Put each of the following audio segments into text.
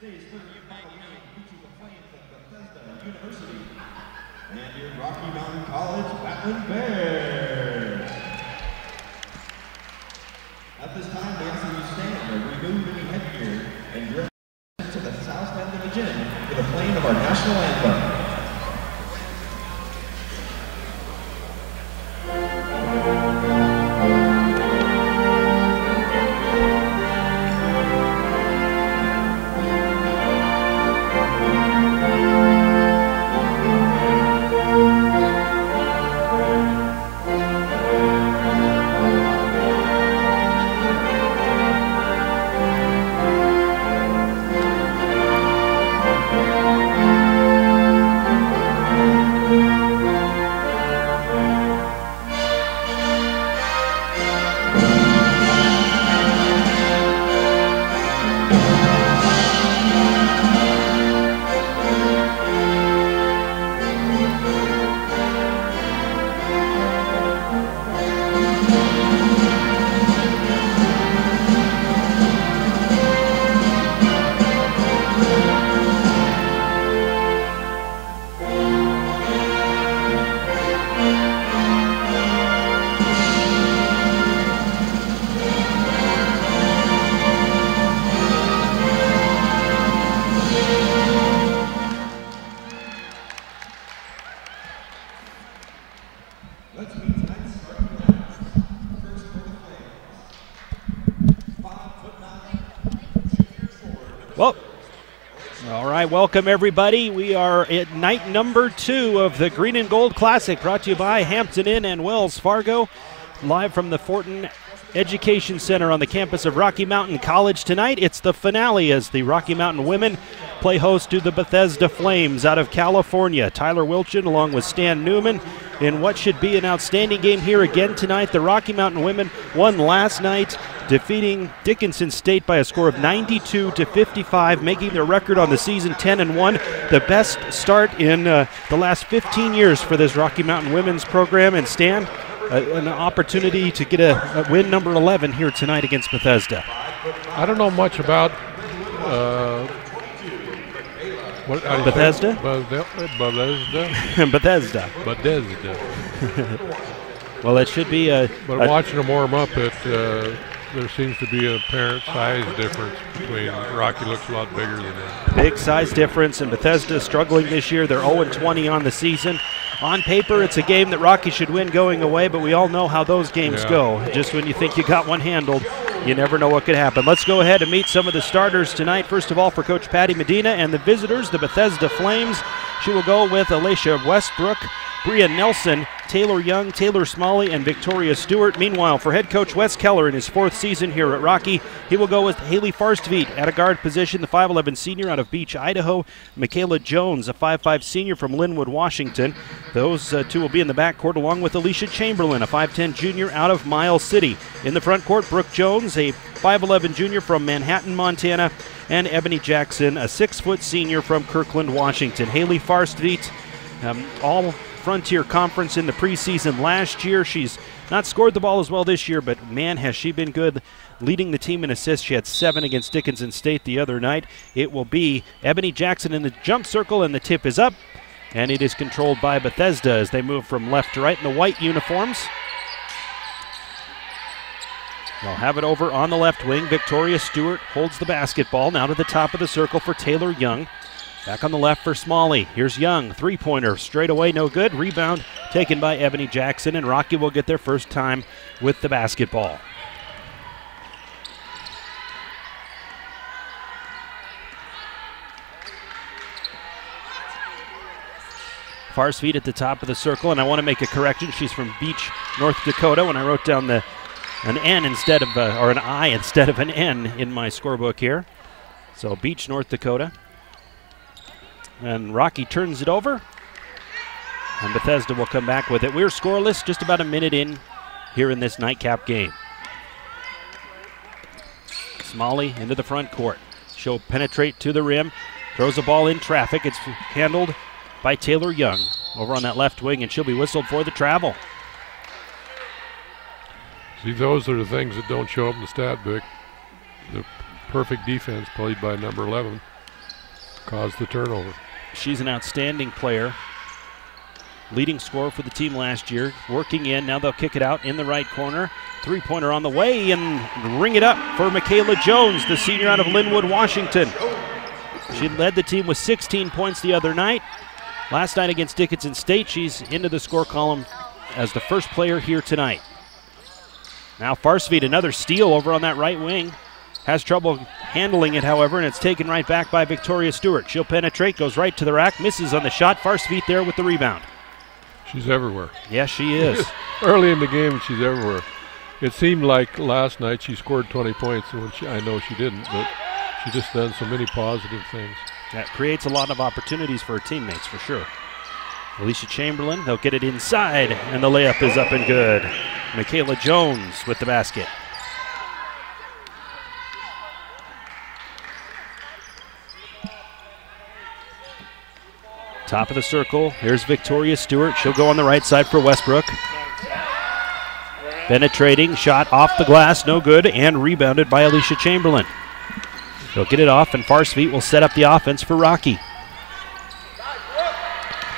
Today's third final game features the Flames of Bethesda University and your Rocky Mountain College Battling Bears. At this time, we ask that you stand or remove any headgear and drift to the south end of the gym for the playing of our national anthem. Well, all right, welcome everybody. We are at night number 2 of the Green and Gold Classic, brought to you by Hampton Inn and Wells Fargo, live from the Fortin Education Center on the campus of Rocky Mountain College tonight. It's the finale as the Rocky Mountain women play host to the Bethesda Flames out of California. Tyler Wilchin along with Stan Newman in what should be an outstanding game here again tonight. The Rocky Mountain women won last night, defeating Dickinson State by a score of 92-55, making their record on the season 10-1, the best start in the last 15 years for this Rocky Mountain women's program. And Stan, an opportunity to get a win number 11 here tonight against Bethesda. I don't know much about Bethesda? Bethesda. Bethesda. Well, it should be But watching them warm up, there seems to be an apparent size difference between Rocky. Looks a lot bigger than that. Big size difference, and Bethesda struggling this year. They're 0-20 on the season. On paper, it's a game that Rocky should win going away, but we all know how those games go. Just when you think you got one handled, you never know what could happen. Let's go ahead and meet some of the starters tonight. First of all, for Coach Patty Medina and the visitors, the Bethesda Flames. She will go with Alicia Westbrook, Bria Nelson, Taylor Young, Taylor Smalley, and Victoria Stewart. Meanwhile, for head coach Wes Keller in his 4th season here at Rocky, he will go with Haley Farstveit at a guard position, the 5'11 senior out of Beach, Idaho. Michaela Jones, a 5'5 senior from Linwood, Washington. Those two will be in the backcourt, along with Alicia Chamberlain, a 5'10 junior out of Miles City. In the front court, Brooke Jones, a 5'11 junior from Manhattan, Montana, and Ebony Jackson, a 6' senior from Kirkland, Washington. Haley Farstveit, all Frontier Conference in the preseason last year. She's not scored the ball as well this year, but man, has she been good leading the team in assists. She had 7 against Dickinson State the other night. It will be Ebony Jackson in the jump circle, and the tip is up, and it is controlled by Bethesda as they move from left to right in the white uniforms. They'll have it over on the left wing. Victoria Stewart holds the basketball. Now to the top of the circle for Taylor Young. Back on the left for Smalley. Here's Young. Three-pointer straight away, no good. Rebound taken by Ebony Jackson, and Rocky will get their first time with the basketball. Farsfield at the top of the circle, and I want to make a correction. She's from Beach, North Dakota. When I wrote down an N instead of, or an I instead of an N in my scorebook here. So Beach, North Dakota. And Rocky turns it over, and Bethesda will come back with it. We're scoreless, just about a minute in here in this nightcap game. Smalley into the front court. She'll penetrate to the rim, throws a ball in traffic. It's handled by Taylor Young over on that left wing, and she'll be whistled for the travel. See, those are the things that don't show up in the stat book. The perfect defense played by number 11 caused the turnover. She's an outstanding player. Leading scorer for the team last year. Working in, now they'll kick it out in the right corner. Three-pointer on the way, and ring it up for Michaela Jones, the senior out of Linwood, Washington. She led the team with 16 points the other night. Last night against Dickinson State, she's into the score column as the first player here tonight. Now Farsfield, another steal over on that right wing. Has trouble handling it, however, and it's taken right back by Victoria Stewart. She'll penetrate, goes right to the rack, misses on the shot. Farsfield there with the rebound. She's everywhere. Yes, she is. Early in the game, she's everywhere. It seemed like last night she scored 20 points, which I know she didn't, but she just done so many positive things. That creates a lot of opportunities for her teammates, for sure. Alicia Chamberlain, they'll get it inside, and the layup is up and good. Michaela Jones with the basket. Top of the circle, here's Victoria Stewart. She'll go on the right side for Westbrook. Penetrating, shot off the glass, no good, and rebounded by Alicia Chamberlain. They'll get it off, and Farsfield will set up the offense for Rocky.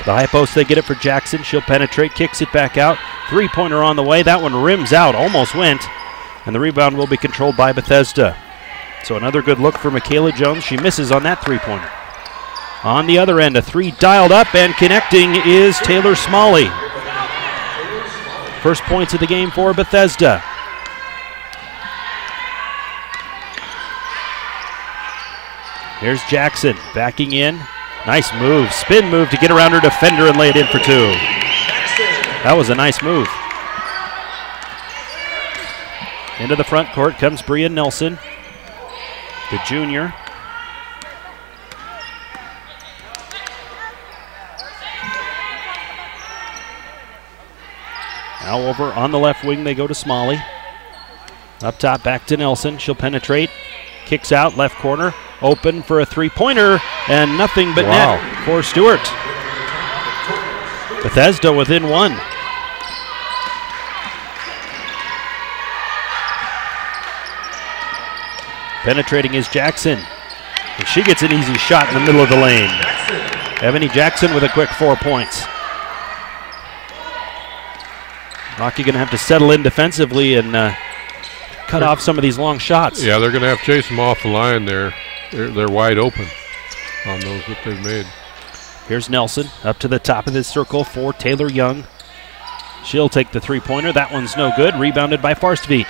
The high post, they get it for Jackson. She'll penetrate, kicks it back out. Three-pointer on the way. That one rims out, almost went. And the rebound will be controlled by Bethesda. So another good look for Michaela Jones. She misses on that three-pointer. On the other end, a three dialed up, and connecting is Taylor Smalley. First points of the game for Bethesda. Here's Jackson backing in. Nice move, spin move to get around her defender and lay it in for two. That was a nice move. Into the front court comes Bria Nelson, the junior. Now over on the left wing, they go to Smalley. Up top, back to Nelson. She'll penetrate. Kicks out, left corner. Open for a three-pointer, and nothing but net for Stewart. Bethesda within one. Penetrating is Jackson. And she gets an easy shot in the middle of the lane. Ebony Jackson with a quick 4 points. Rocky going to have to settle in defensively and cut off some of these long shots. Yeah, they're going to have to chase them off the line there. They're wide open on those that they've made. Here's Nelson up to the top of this circle for Taylor Young. She'll take the three-pointer. That one's no good. Rebounded by Farstveit.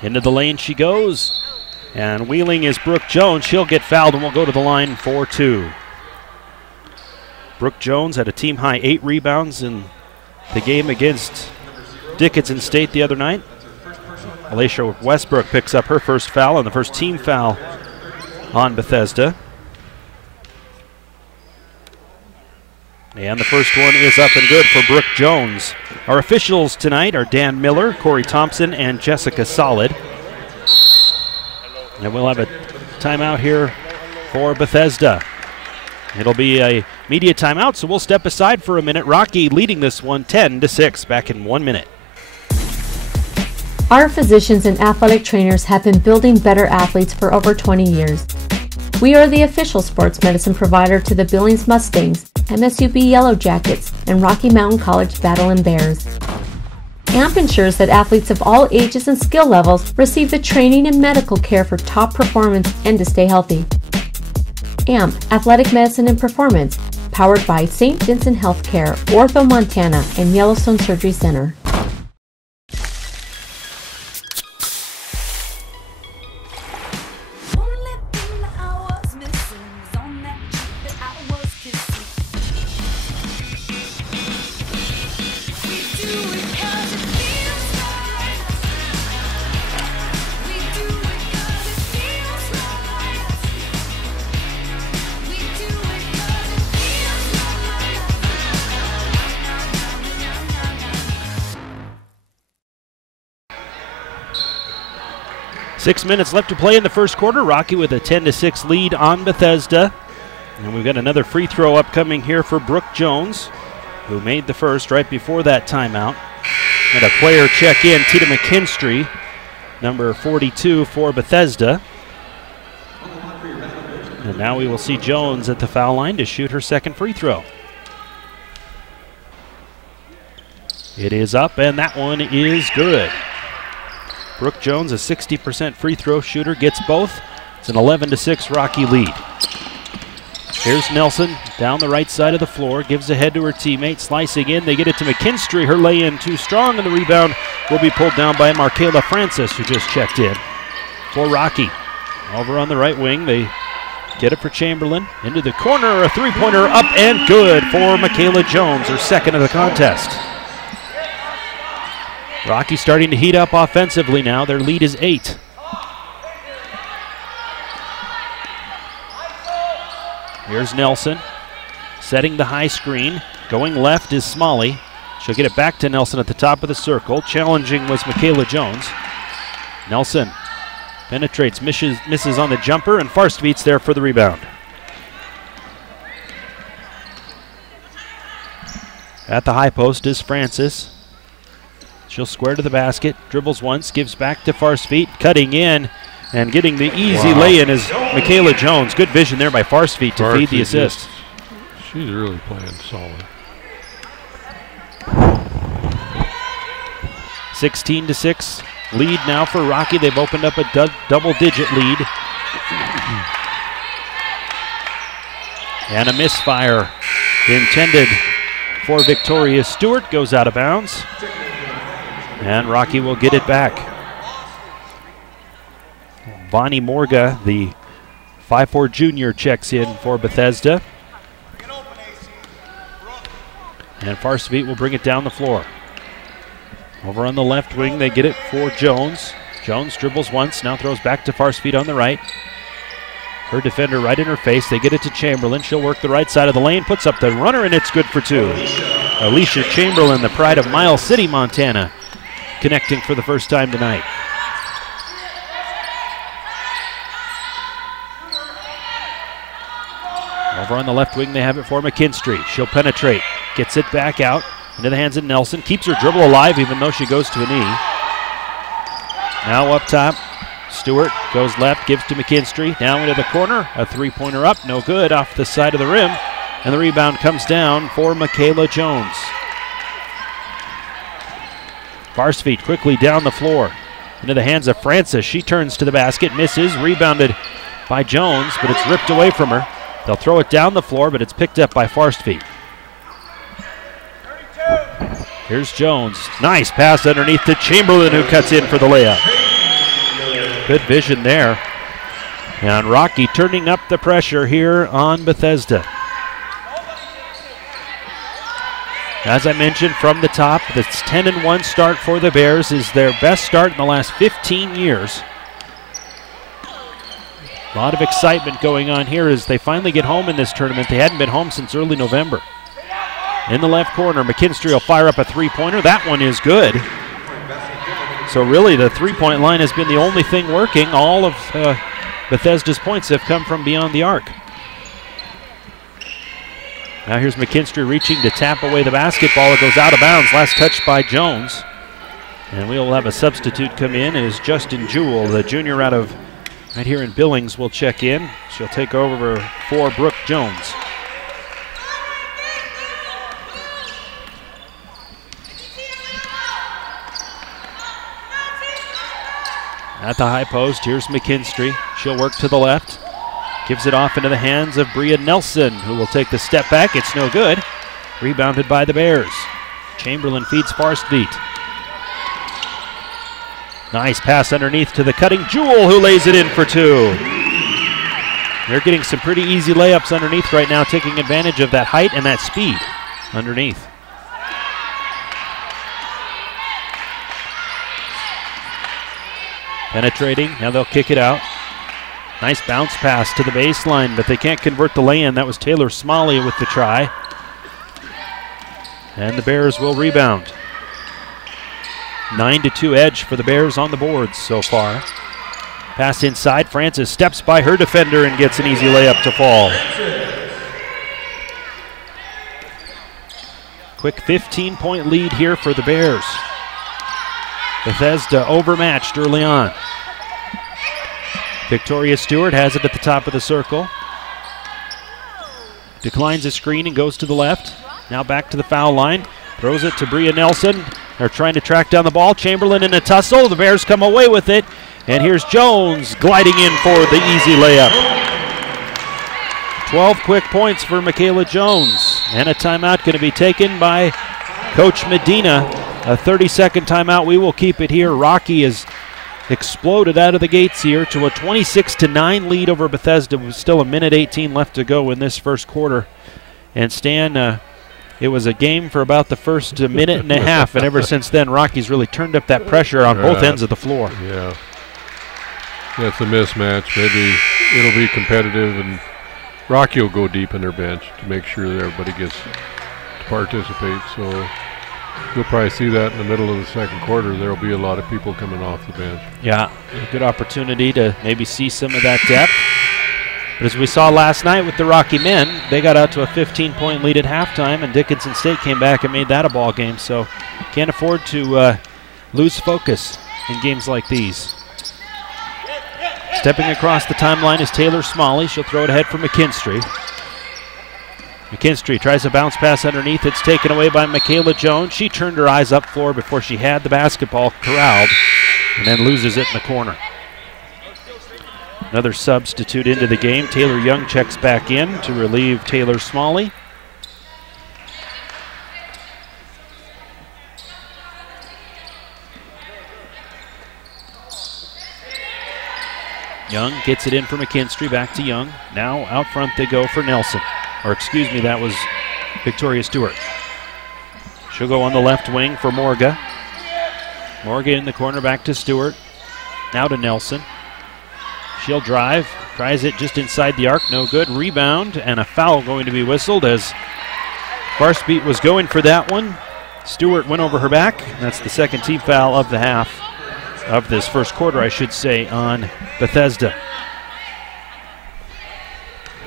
Into the lane she goes. And wheeling is Brooke Jones. She'll get fouled and will go to the line for two. Brooke Jones had a team-high 8 rebounds in the game against Dickinson State the other night. Alicia Westbrook picks up her first foul and the first team foul on Bethesda. And the first one is up and good for Brooke Jones. Our officials tonight are Dan Miller, Corey Thompson, and Jessica Solid. And we'll have a timeout here for Bethesda. It'll be a media timeout, so we'll step aside for a minute. Rocky leading this one 10-6, back in 1 minute. Our physicians and athletic trainers have been building better athletes for over 20 years. We are the official sports medicine provider to the Billings Mustangs, MSUB Yellow Jackets, and Rocky Mountain College Battle Bears. AMP ensures that athletes of all ages and skill levels receive the training and medical care for top performance and to stay healthy. AMP, Athletic Medicine and Performance, powered by St. Vincent Healthcare, Ortho Montana, and Yellowstone Surgery Center. Six minutes left to play in the first quarter. Rocky with a 10-6 lead on Bethesda. And we've got another free throw upcoming here for Brooke Jones, who made the first right before that timeout. And a player check in, Tita McKinstry, number 42 for Bethesda. And now we will see Jones at the foul line to shoot her second free throw. It is up, and that one is good. Brooke Jones, a 60% free throw shooter, gets both. It's an 11-6 Rocky lead. Here's Nelson down the right side of the floor, gives ahead to her teammate, slicing in. They get it to McKinstry. Her lay-in too strong, and the rebound will be pulled down by Markayla Francis, who just checked in for Rocky. Over on the right wing, they get it for Chamberlain. Into the corner, a three-pointer up and good for Michaela Jones, her second of the contest. Rocky starting to heat up offensively now. Their lead is 8. Here's Nelson setting the high screen. Going left is Smalley. She'll get it back to Nelson at the top of the circle. Challenging was Michaela Jones. Nelson penetrates, misses on the jumper, and Farstveit's there for the rebound. At the high post is Francis. She'll square to the basket, dribbles once, gives back to Farstveit, cutting in and getting the easy lay-in is Michaela Jones. Good vision there by Farstveit to feed the assist. She's really playing solid. 16-6 lead now for Rocky. They've opened up a double-digit lead. And a misfire intended for Victoria Stewart goes out of bounds. And Rocky will get it back. Bonnie Morga, the 5'4" junior, checks in for Bethesda. And Farstveit will bring it down the floor. Over on the left wing, they get it for Jones. Jones dribbles once, now throws back to Farstveit on the right. Her defender right in her face. They get it to Chamberlain. She'll work the right side of the lane, puts up the runner, and it's good for two. Alicia Chamberlain, the pride of Miles City, Montana, connecting for the first time tonight. Over on the left wing, they have it for McKinstry. She'll penetrate, gets it back out into the hands of Nelson, keeps her dribble alive even though she goes to a knee. Now up top, Stewart goes left, gives to McKinstry, down into the corner, a three-pointer up, no good, off the side of the rim, and the rebound comes down for Michaela Jones. Farstveit quickly down the floor into the hands of Francis. She turns to the basket, misses, rebounded by Jones, but it's ripped away from her. They'll throw it down the floor, but it's picked up by Farstveit. Here's Jones. Nice pass underneath to Chamberlain, who cuts in for the layup. Good vision there. And Rocky turning up the pressure here on Bethesda. As I mentioned from the top, this 10-1 start for the Bears is their best start in the last 15 years. A lot of excitement going on here as they finally get home in this tournament. They hadn't been home since early November. In the left corner, McKinstry will fire up a three-pointer. That one is good. So really the three-point line has been the only thing working. All of Bethesda's points have come from beyond the arc. Now here's McKinstry reaching to tap away the basketball. It goes out of bounds. Last touch by Jones. And we'll have a substitute come in. It is Justin Jewell, the junior out of right here in Billings, will check in. She'll take over for Brooke Jones. At the high post, here's McKinstry. She'll work to the left. Gives it off into the hands of Bria Nelson, who will take the step back. It's no good. Rebounded by the Bears. Chamberlain feeds Farstveet. Nice pass underneath to the cutting Jewell, who lays it in for two. They're getting some pretty easy layups underneath right now, taking advantage of that height and that speed underneath. Penetrating, now they'll kick it out. Nice bounce pass to the baseline, but they can't convert the lay-in. That was Taylor Smalley with the try. And the Bears will rebound. 9-2 edge for the Bears on the boards so far. Pass inside, Francis steps by her defender and gets an easy layup to fall. Quick 15-point lead here for the Bears. Bethesda overmatched early on. Victoria Stewart has it at the top of the circle. Declines a screen and goes to the left. Now back to the foul line. Throws it to Bria Nelson. They're trying to track down the ball. Chamberlain in a tussle. The Bears come away with it. And here's Jones gliding in for the easy layup. 12 quick points for Michaela Jones. And a timeout going to be taken by Coach Medina. A 30-second timeout. We will keep it here. Rocky has exploded out of the gates here to a 26-9 lead over Bethesda with still a minute 18 left to go in this first quarter. And Stan, it was a game for about the first minute and a half, and ever since then, Rocky's really turned up that pressure on both ends of the floor. Yeah. It's a mismatch. Maybe it'll be competitive, and Rocky will go deep in their bench to make sure that everybody gets to participate. So you'll probably see that in the middle of the second quarter. There will be a lot of people coming off the bench. Yeah, a good opportunity to maybe see some of that depth. But as we saw last night with the Rocky men, they got out to a 15-point lead at halftime, and Dickinson State came back and made that a ball game. So can't afford to lose focus in games like these. Stepping across the timeline is Taylor Smalley. She'll throw it ahead for McKinstry. McKinstry tries a bounce pass underneath. It's taken away by Michaela Jones. She turned her eyes up floor before she had the basketball corralled and then loses it in the corner. Another substitute into the game. Taylor Young checks back in to relieve Taylor Smalley. Young gets it in for McKinstry, back to Young. Now out front they go for Nelson. Or excuse me, that was Victoria Stewart. She'll go on the left wing for Morga. Morga in the corner, back to Stewart. Now to Nelson. She'll drive, tries it just inside the arc, no good. Rebound, and a foul going to be whistled as Farstveet was going for that one. Stewart went over her back. That's the second team foul of the half, of this first quarter, I should say, on Bethesda.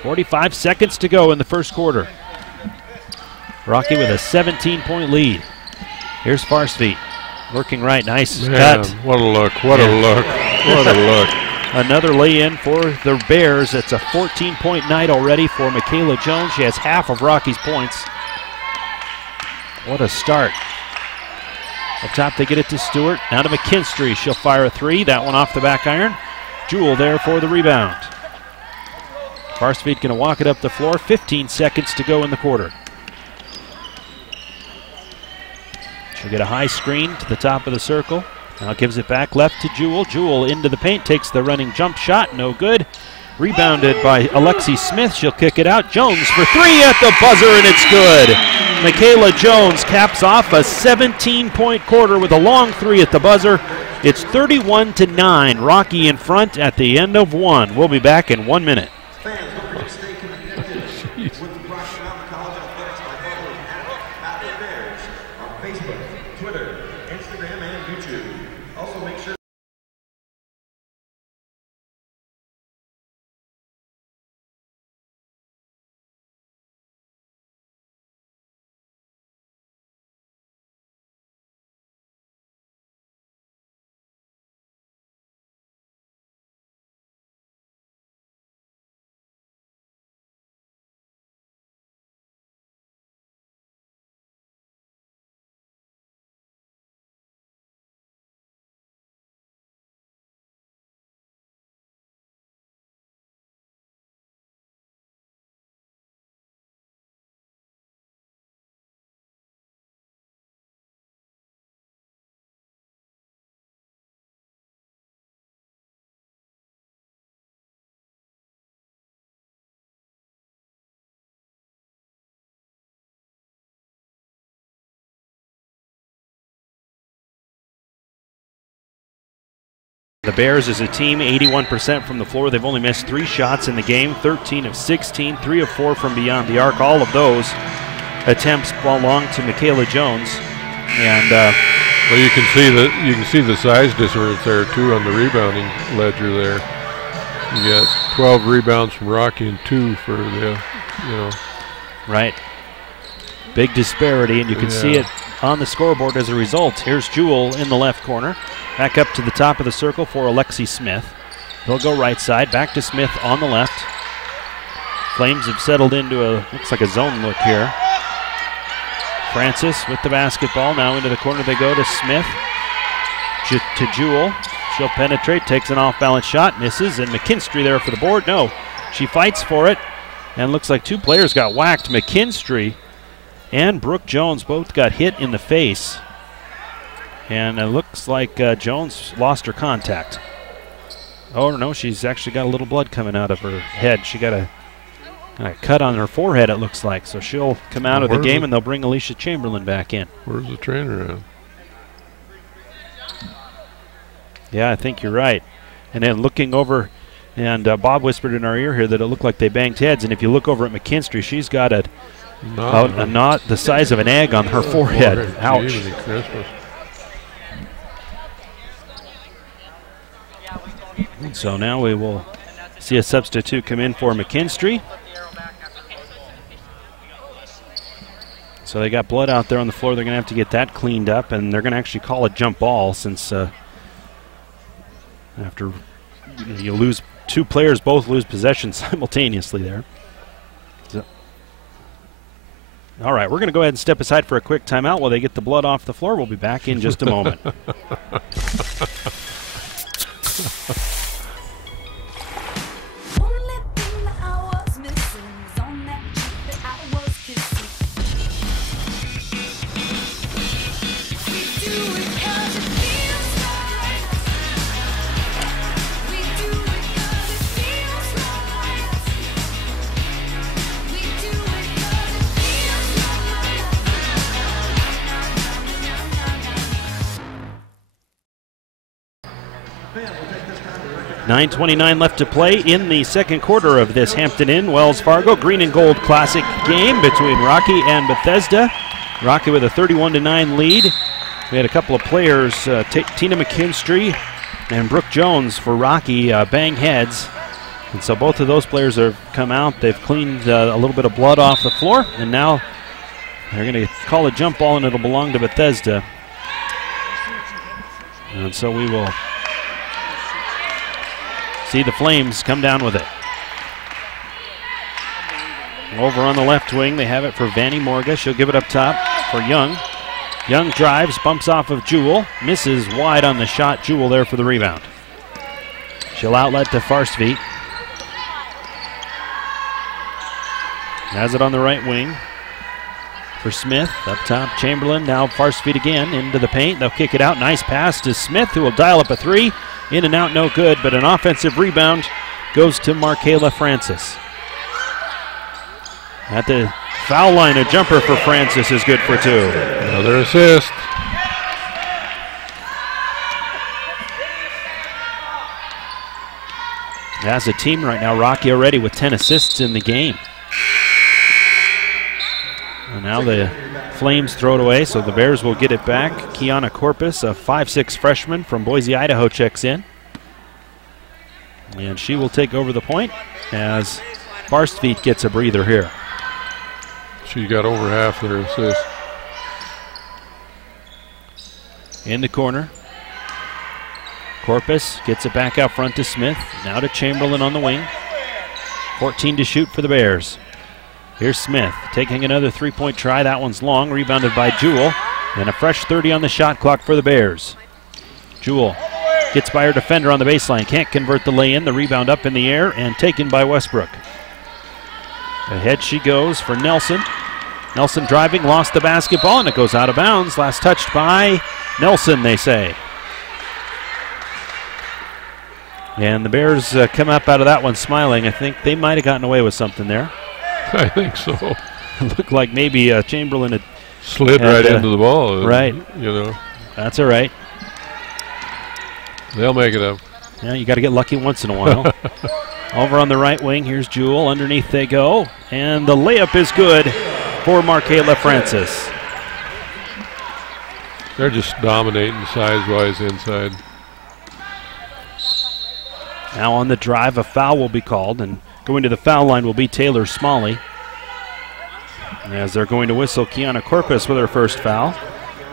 45 seconds to go in the first quarter. Rocky with a 17-point lead. Here's Farstveet, working right, nice cut. What a look, what a look, what a look. Another lay-in for the Bears. It's a 14-point night already for Michaela Jones. She has half of Rocky's points. What a start. Up top they get it to Stewart. Now to McKinstry. She'll fire a three. That one off the back iron. Jewell there for the rebound. Farstveet going to walk it up the floor. 15 seconds to go in the quarter. She'll get a high screen to the top of the circle. Now gives it back left to Jewell. Jewell into the paint, takes the running jump shot, no good. Rebounded by Alexi Smith. She'll kick it out. Jones for three at the buzzer, and it's good. Michaela Jones caps off a 17-point quarter with a long three at the buzzer. It's 31-9. Rocky in front at the end of one. We'll be back in 1 minute. The Bears as a team, 81% from the floor. They've only missed 3 shots in the game, 13 of 16, 3 of 4 from beyond the arc. All of those attempts belong to Michaela Jones. And well, you can see the size difference there too on the rebounding ledger there. You got 12 rebounds from Rocky and 2 for the, Right. Big disparity, and you can see it on the scoreboard as a result. Here's Jewell in the left corner. Back up to the top of the circle for Alexi Smith. He'll go right side, back to Smith on the left. Flames have settled into looks like a zone look here. Francis with the basketball. Now into the corner they go to Smith. To Jewell. She'll penetrate, takes an off-balance shot, misses, and McKinstry there for the board. No, she fights for it, and looks like 2 players got whacked. McKinstry and Brooke Jones both got hit in the face. And it looks like Jones lost her contact. Oh, no, she's actually got a little blood coming out of her head. She got a cut on her forehead, it looks like. So she'll come out of the game, and they'll bring Alicia Chamberlain back in. Where's the trainer at? Yeah, I think you're right. And then looking over, and Bob whispered in our ear here that it looked like they banged heads. And if you look over at McKinstry, she's got a knot the size of an egg on her forehead. Ouch. So now we will see a substitute come in for McKinstry. So they got blood out there on the floor. They're going to have to get that cleaned up, and they're going to actually call a jump ball since after you lose 2 players, both lose possession simultaneously there. So, all right, we're going to go ahead and step aside for a quick timeout while they get the blood off the floor. We'll be back in just a moment. .29 left to play in the second quarter of this Hampton Inn Wells Fargo Green and Gold Classic game between Rocky and Bethesda. Rocky with a 31-9 lead. We had a couple of players, Tina McKinstry and Brooke Jones for Rocky, bang heads. And so both of those players have come out. They've cleaned a little bit of blood off the floor, and now they're going to call a jump ball, and it'll belong to Bethesda. And so we will see the Flames come down with it. Over on the left wing, they have it for Vanny Morga. She'll give it up top for Young. Young drives, bumps off of Jewell, misses wide on the shot. Jewell there for the rebound. She'll outlet to Farstveit. Has it on the right wing for Smith. Up top, Chamberlain. Now Farstveit again into the paint. They'll kick it out. Nice pass to Smith, who will dial up a 3. In and out, no good, but an offensive rebound goes to Markayla Francis. At the foul line, a jumper for Francis is good for 2. Another assist. As a team right now, Rocky already with 10 assists in the game. And now the Flames throw it away, so the Bears will get it back. Kiana Corpus, a 5'6" freshman from Boise, Idaho, checks in. And she will take over the point as Farstveit gets a breather here. She got over half their assists. In the corner. Corpus gets it back out front to Smith. Now to Chamberlain on the wing. 14 to shoot for the Bears. Here's Smith taking another 3-point try. That one's long, rebounded by Jewell. And a fresh 30 on the shot clock for the Bears. Jewell gets by her defender on the baseline. Can't convert the lay-in. The rebound up in the air and taken by Westbrook. Ahead she goes for Nelson. Nelson driving, lost the basketball, and it goes out of bounds. Last touched by Nelson, they say. And the Bears come up out of that one smiling. I think they might have gotten away with something there. I think so. It looked like maybe Chamberlain had slid right into the ball. Right. You know. That's all right. They'll make it up. Yeah, you got to get lucky once in a while. Over on the right wing, here's Jewell. Underneath they go. And the layup is good for Markayla Francis. They're just dominating size-wise inside. Now on the drive, a foul will be called, and going to the foul line will be Taylor Smalley. And as they're going to whistle Kiana Corpus with her first foul,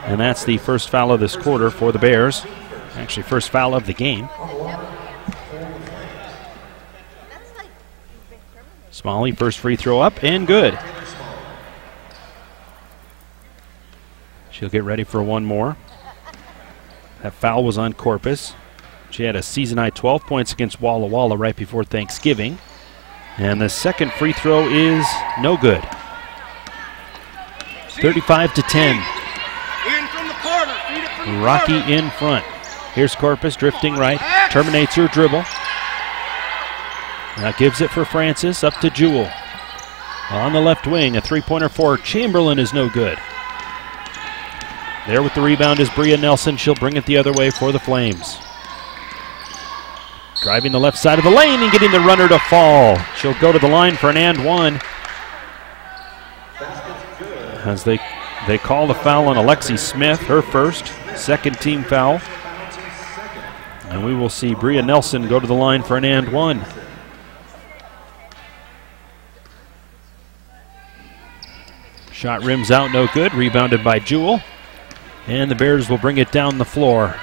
and that's the first foul of this quarter for the Bears. Actually, first foul of the game. Smalley, first free throw up, and good. She'll get ready for one more. That foul was on Corpus. She had a season-high 12 points against Walla Walla right before Thanksgiving. And the second free throw is no good. 35-10. Rocky in front. Here's Corpus drifting right, terminates her dribble. That gives it for Francis, up to Jewell. On the left wing, a three-pointer for Chamberlain is no good. There with the rebound is Bria Nelson. She'll bring it the other way for the Flames. Driving the left side of the lane and getting the runner to fall. She'll go to the line for an and one. As they call the foul on Alexi Smith, her first, second team foul. And we will see Bria Nelson go to the line for an and one. Shot rims out, no good. Rebounded by Jewell. And the Bears will bring it down the floor.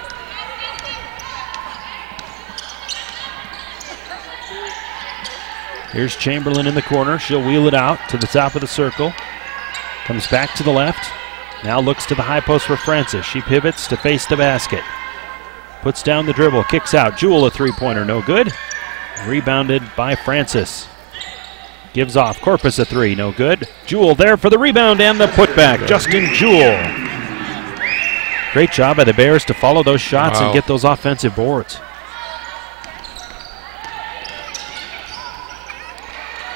Here's Chamberlain in the corner. She'll wheel it out to the top of the circle. Comes back to the left. Now looks to the high post for Francis. She pivots to face the basket. Puts down the dribble, kicks out. Jewell a three-pointer, no good. Rebounded by Francis. Gives off. Corpus a three, no good. Jewell there for the rebound and the putback. Justin Jewell. Great job by the Bears to follow those shots and get those offensive boards.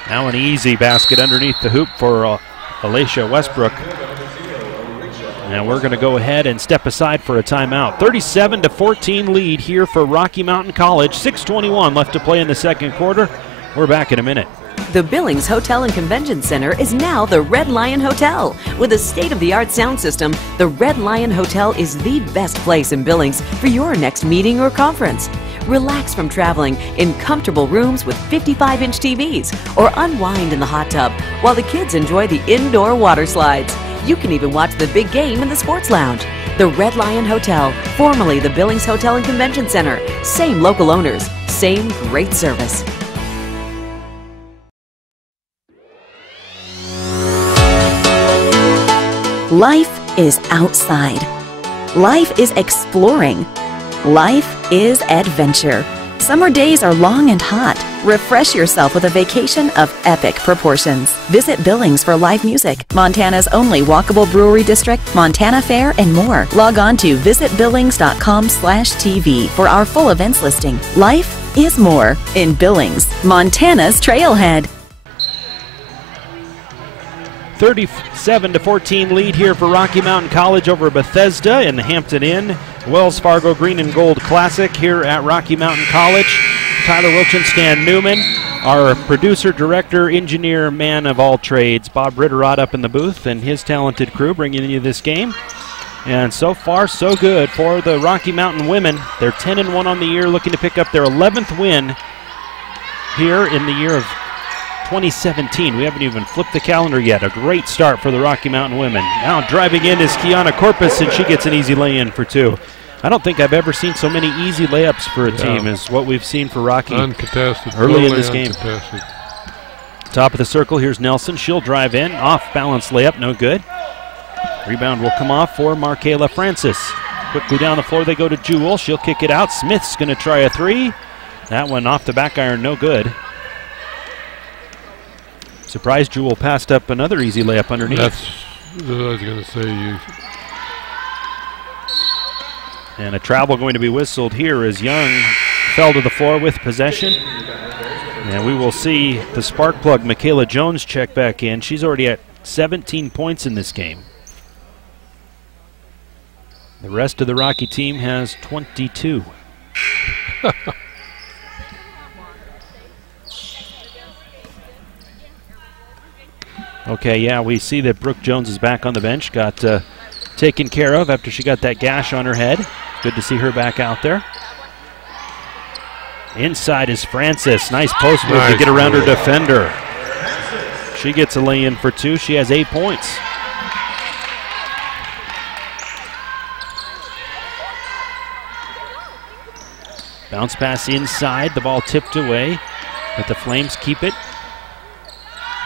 Now an easy basket underneath the hoop for Alicia Westbrook. And we're going to go ahead and step aside for a timeout. 37-14 lead here for Rocky Mountain College. 6:21 left to play in the second quarter. We're back in a minute. The Billings Hotel and Convention Center is now the Red Lion Hotel. With a state-of-the-art sound system, the Red Lion Hotel is the best place in Billings for your next meeting or conference. Relax from traveling in comfortable rooms with 55-inch TVs or unwind in the hot tub while the kids enjoy the indoor water slides. You can even watch the big game in the sports lounge. The Red Lion Hotel, formerly the Billings Hotel and Convention Center. Same local owners, same great service. Life is outside. Life is exploring. Life is adventure. Summer days are long and hot. Refresh yourself with a vacation of epic proportions. Visit Billings for live music, Montana's only walkable brewery district, Montana Fair, and more. Log on to visitbillings.com/TV for our full events listing. Life is more in Billings, Montana's Trailhead. 37-14 lead here for Rocky Mountain College over Bethesda in the Hampton Inn Wells Fargo Green and Gold Classic here at Rocky Mountain College. Tyler Wilchin, Stan Newman, our producer, director, engineer, man of all trades, Bob Ritterod up in the booth, and his talented crew bringing you this game. And so far, so good for the Rocky Mountain women. They're 10-1 on the year, looking to pick up their 11th win here in the year of 2017. We haven't even flipped the calendar yet. A great start for the Rocky Mountain women. Now driving in is Kiana Corpus, and she gets an easy lay-in for two. I don't think I've ever seen so many easy layups for a team as what we've seen for Rocky uncontested, early in this game. Uncontested. Top of the circle, here's Nelson. She'll drive in. Off-balance layup, no good. Rebound will come off for Markayla Francis. Quickly down the floor they go to Jewell. She'll kick it out. Smith's going to try a three. That one off the back iron, no good. Surprised Jewell passed up another easy layup underneath. That's what I was going to say. And a travel going to be whistled here as Young fell to the floor with possession. And we will see the spark plug, Michaela Jones, check back in. She's already at 17 points in this game. The rest of the Rocky team has 22. Okay, yeah, we see that Brooke Jones is back on the bench. Got taken care of after she got that gash on her head. Good to see her back out there. Inside is Francis. Nice post move to get around her defender. She gets a lay-in for 2. She has 8 points. Bounce pass inside. The ball tipped away, but the Flames keep it.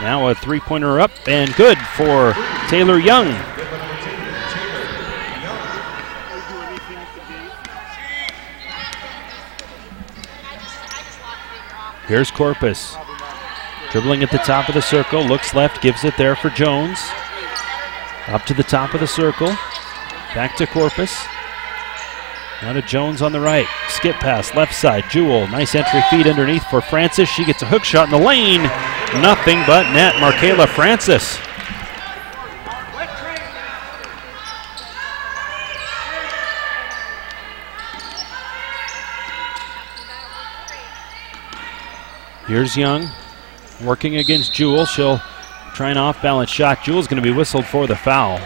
Now a three-pointer up and good for Taylor Young. Here's Corpus. Dribbling at the top of the circle, looks left, gives it there for Jones. Up to the top of the circle. Back to Corpus. Now to Jones on the right. Skip pass, left side. Jewell, nice entry feed underneath for Francis. She gets a hook shot in the lane. Nothing but net. Markayla Francis. Here's Young working against Jewell. She'll try an off-balance shot. Jewell's going to be whistled for the foul.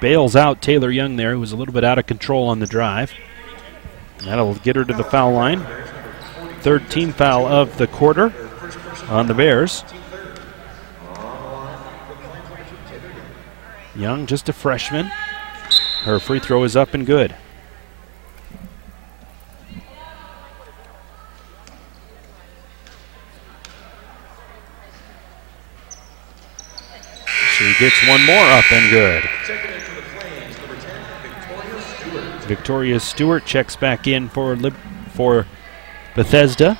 Bails out Taylor Young there, who was a little bit out of control on the drive. That'll get her to the foul line. Third team foul of the quarter on the Bears. Young, just a freshman. Her free throw is up and good. She gets one more up and good. Victoria Stewart checks back in for Bethesda.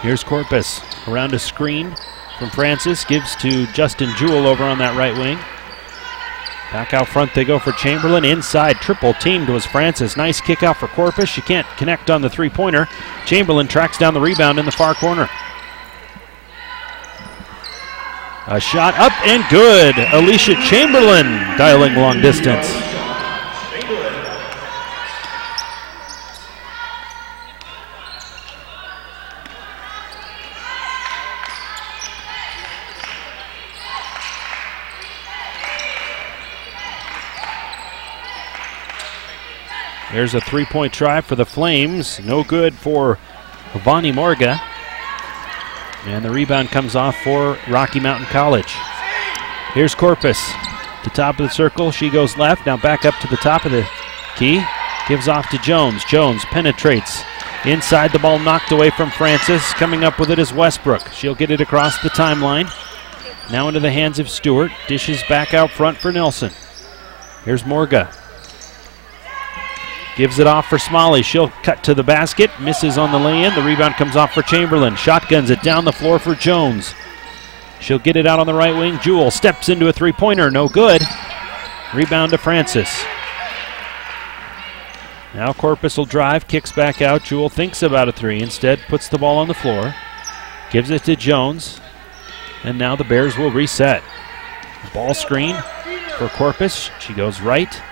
Here's Corpus around a screen from Francis, gives to Justin Jewell over on that right wing. Back out front they go for Chamberlain. Inside, triple teamed was Francis. Nice kick out for Corpus. She can't connect on the three-pointer. Chamberlain tracks down the rebound in the far corner. A shot up and good. Alicia Chamberlain dialing long distance. There's a three-point try for the Flames. No good for Vani Morga. And the rebound comes off for Rocky Mountain College. Here's Corpus. The top of the circle. She goes left. Now back up to the top of the key. Gives off to Jones. Jones penetrates. Inside, the ball knocked away from Francis. Coming up with it is Westbrook. She'll get it across the timeline. Now into the hands of Stewart. Dishes back out front for Nelson. Here's Morga. Gives it off for Smalley. She'll cut to the basket. Misses on the lay-in. The rebound comes off for Chamberlain. Shotguns it down the floor for Jones. She'll get it out on the right wing. Jewell steps into a three-pointer. No good. Rebound to Francis. Now Corpus will drive. Kicks back out. Jewell thinks about a three. Instead puts the ball on the floor. Gives it to Jones. And now the Bears will reset. Ball screen for Corpus. She goes right.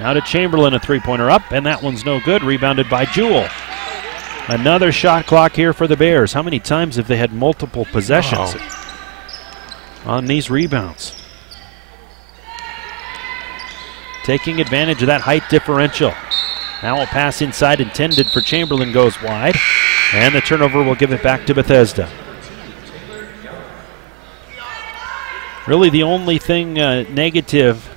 Now to Chamberlain, a three-pointer up, and that one's no good. Rebounded by Jewell. Another shot clock here for the Bears. How many times have they had multiple possessions on these rebounds? Taking advantage of that height differential. Now a pass inside intended for Chamberlain goes wide, and the turnover will give it back to Bethesda. Really the only thing negative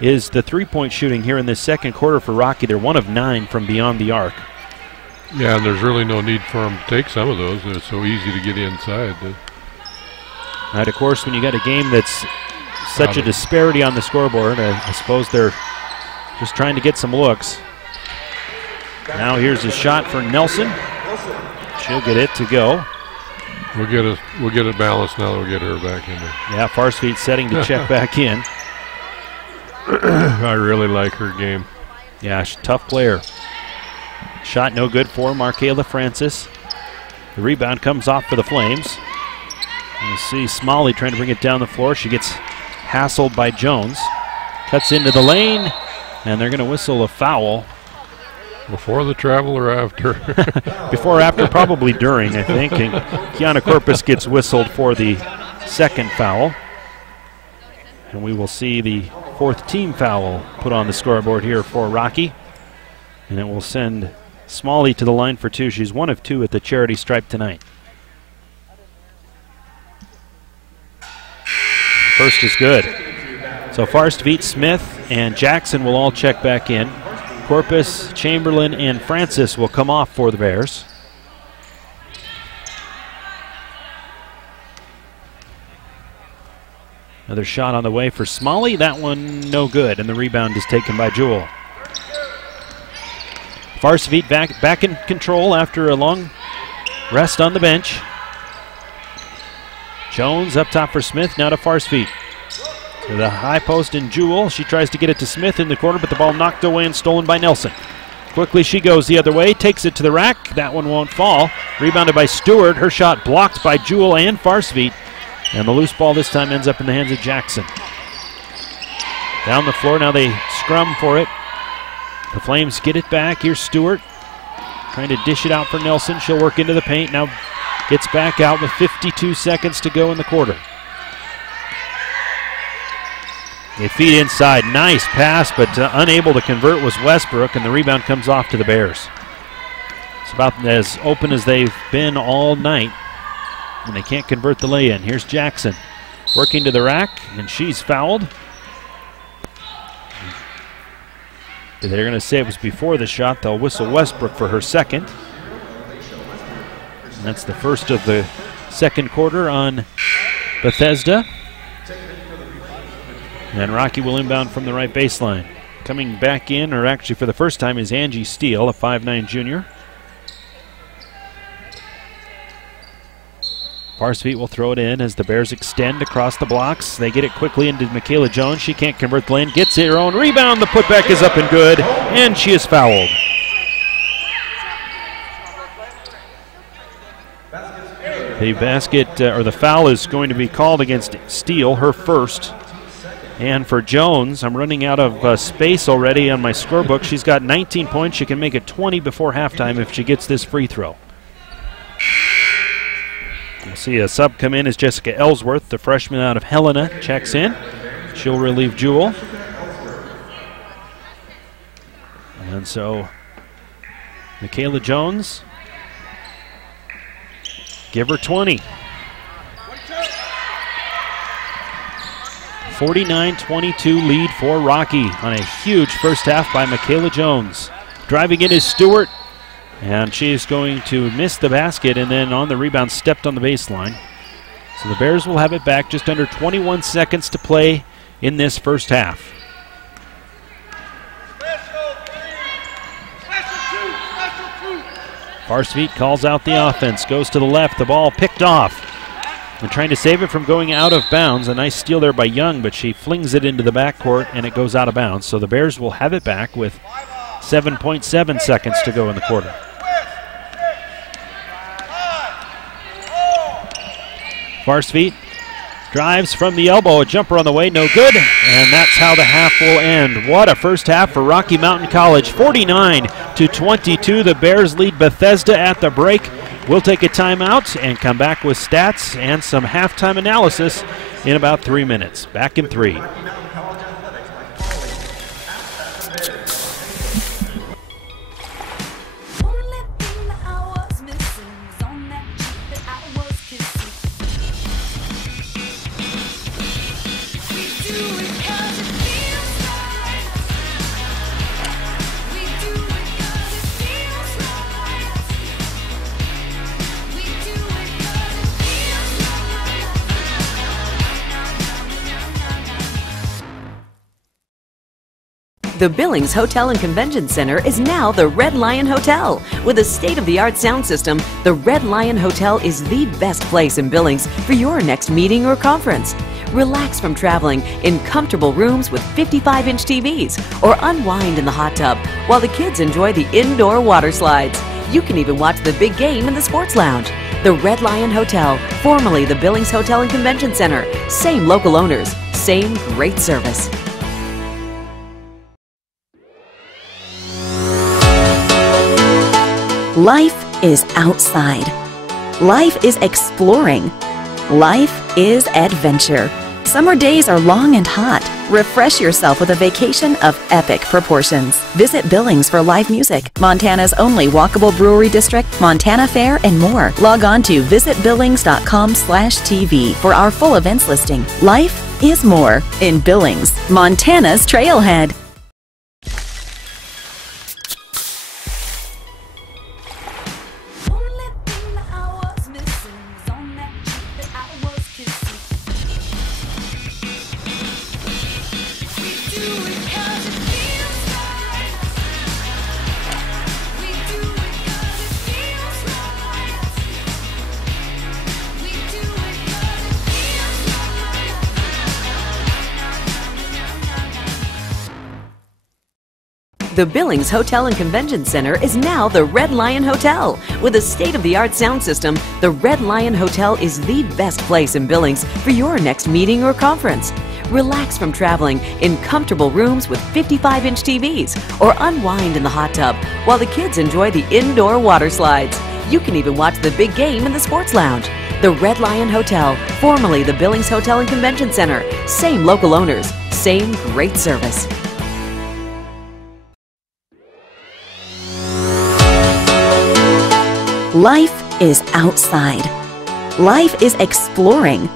is the three-point shooting here in this second quarter for Rocky. They're 1 of 9 from beyond the arc. Yeah, and there's really no need for them to take some of those. They're so easy to get inside. And of course, when you got a game that's such a disparity on the scoreboard, I suppose they're just trying to get some looks. Now here's a shot for Nelson. She'll get it to go. We'll get it balanced now that we'll get her back in there. Yeah, Farsfeet setting to check back in. I really like her game. Yeah, tough player. Shot no good for Markayla Francis. The rebound comes off for the Flames. You see Smalley trying to bring it down the floor. She gets hassled by Jones. Cuts into the lane, and they're going to whistle a foul Before the travel or after? Before or after, probably during, I think. And Kiana Corpus gets whistled for the second foul. And we will see the fourth team foul put on the scoreboard here for Rocky. And it will send Smalley to the line for 2. She's 1 of 2 at the charity stripe tonight. First is good. So Farstveit, Smith, and Jackson will all check back in. Corpus, Chamberlain, and Francis will come off for the Bears. Another shot on the way for Smalley. That one no good, and the rebound is taken by Jewell. Farstveit back in control after a long rest on the bench. Jones up top for Smith, now to Farstveit. To the high post in Jewell. She tries to get it to Smith in the corner, but the ball knocked away and stolen by Nelson. Quickly she goes the other way, takes it to the rack. That one won't fall. Rebounded by Stewart. Her shot blocked by Jewell and Farstveit. And the loose ball this time ends up in the hands of Jackson. Down the floor, now they scrum for it. The Flames get it back. Here's Stewart trying to dish it out for Nelson. She'll work into the paint. Now gets back out with 52 seconds to go in the quarter. They feed inside. Nice pass, but unable to convert was Westbrook, and the rebound comes off to the Bears. It's about as open as they've been all night, and they can't convert the lay-in. Here's Jackson working to the rack, and she's fouled. They're going to say it was before the shot. They'll whistle Westbrook for her second. And that's the first of the second quarter on Bethesda. And Rocky will inbound from the right baseline. Coming back in, or actually for the first time, is Angie Steele, a 5'9" junior. Farstveit will throw it in as the Bears extend across the blocks. They get it quickly into Michaela Jones. She can't convert the lane, gets her own rebound. The putback is up and good, and she is fouled. The basket, or the foul is going to be called against Steele, her first. And for Jones, I'm running out of space already on my scorebook. She's got 19 points. She can make it 20 before halftime if she gets this free throw. We'll see a sub come in as Jessica Ellsworth, the freshman out of Helena, checks in. She'll relieve Jewell. And so Michaela Jones, give her 20. 49-22 lead for Rocky on a huge first half by Michaela Jones. Driving in is Stewart, and she is going to miss the basket, and then on the rebound stepped on the baseline. So the Bears will have it back, just under 21 seconds to play in this first half. Farstveit calls out the offense, goes to the left, the ball picked off. And trying to save it from going out of bounds. A nice steal there by Young, but she flings it into the backcourt and it goes out of bounds. So the Bears will have it back with 7.7 seconds to go in the quarter. Farstveit drives from the elbow, a jumper on the way, no good. And that's how the half will end. What a first half for Rocky Mountain College. 49-22, the Bears lead Bethesda at the break. We'll take a timeout and come back with stats and some halftime analysis in about 3 minutes. Back in 3. The Billings Hotel and Convention Center is now the Red Lion Hotel. With a state-of-the-art sound system, the Red Lion Hotel is the best place in Billings for your next meeting or conference. Relax from traveling in comfortable rooms with 55-inch TVs, or unwind in the hot tub while the kids enjoy the indoor water slides. You can even watch the big game in the sports lounge. The Red Lion Hotel, formerly the Billings Hotel and Convention Center. Same local owners, same great service. Life is outside. Life is exploring. Life is adventure. Summer days are long and hot. Refresh yourself with a vacation of epic proportions. Visit Billings for live music, Montana's only walkable brewery district, Montana Fair, and more. Log on to visitbillings.com/TV for our full events listing. Life is more in Billings, Montana's Trailhead. The Billings Hotel and Convention Center is now the Red Lion Hotel. With a state-of-the-art sound system, the Red Lion Hotel is the best place in Billings for your next meeting or conference. Relax from traveling in comfortable rooms with 55-inch TVs, or unwind in the hot tub while the kids enjoy the indoor water slides. You can even watch the big game in the sports lounge. The Red Lion Hotel, formerly the Billings Hotel and Convention Center. Same local owners, same great service. Life is outside. Life is exploring.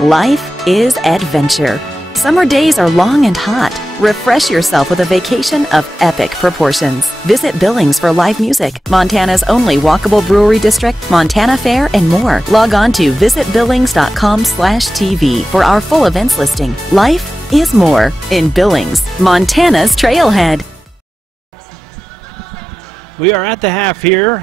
Life is adventure. Summer days are long and hot. Refresh yourself with a vacation of epic proportions. Visit Billings for live music, Montana's only walkable brewery district, Montana Fair, and more. Log on to visitbillings.com/TV for our full events listing. Life is more in Billings, Montana's Trailhead. We are at the half here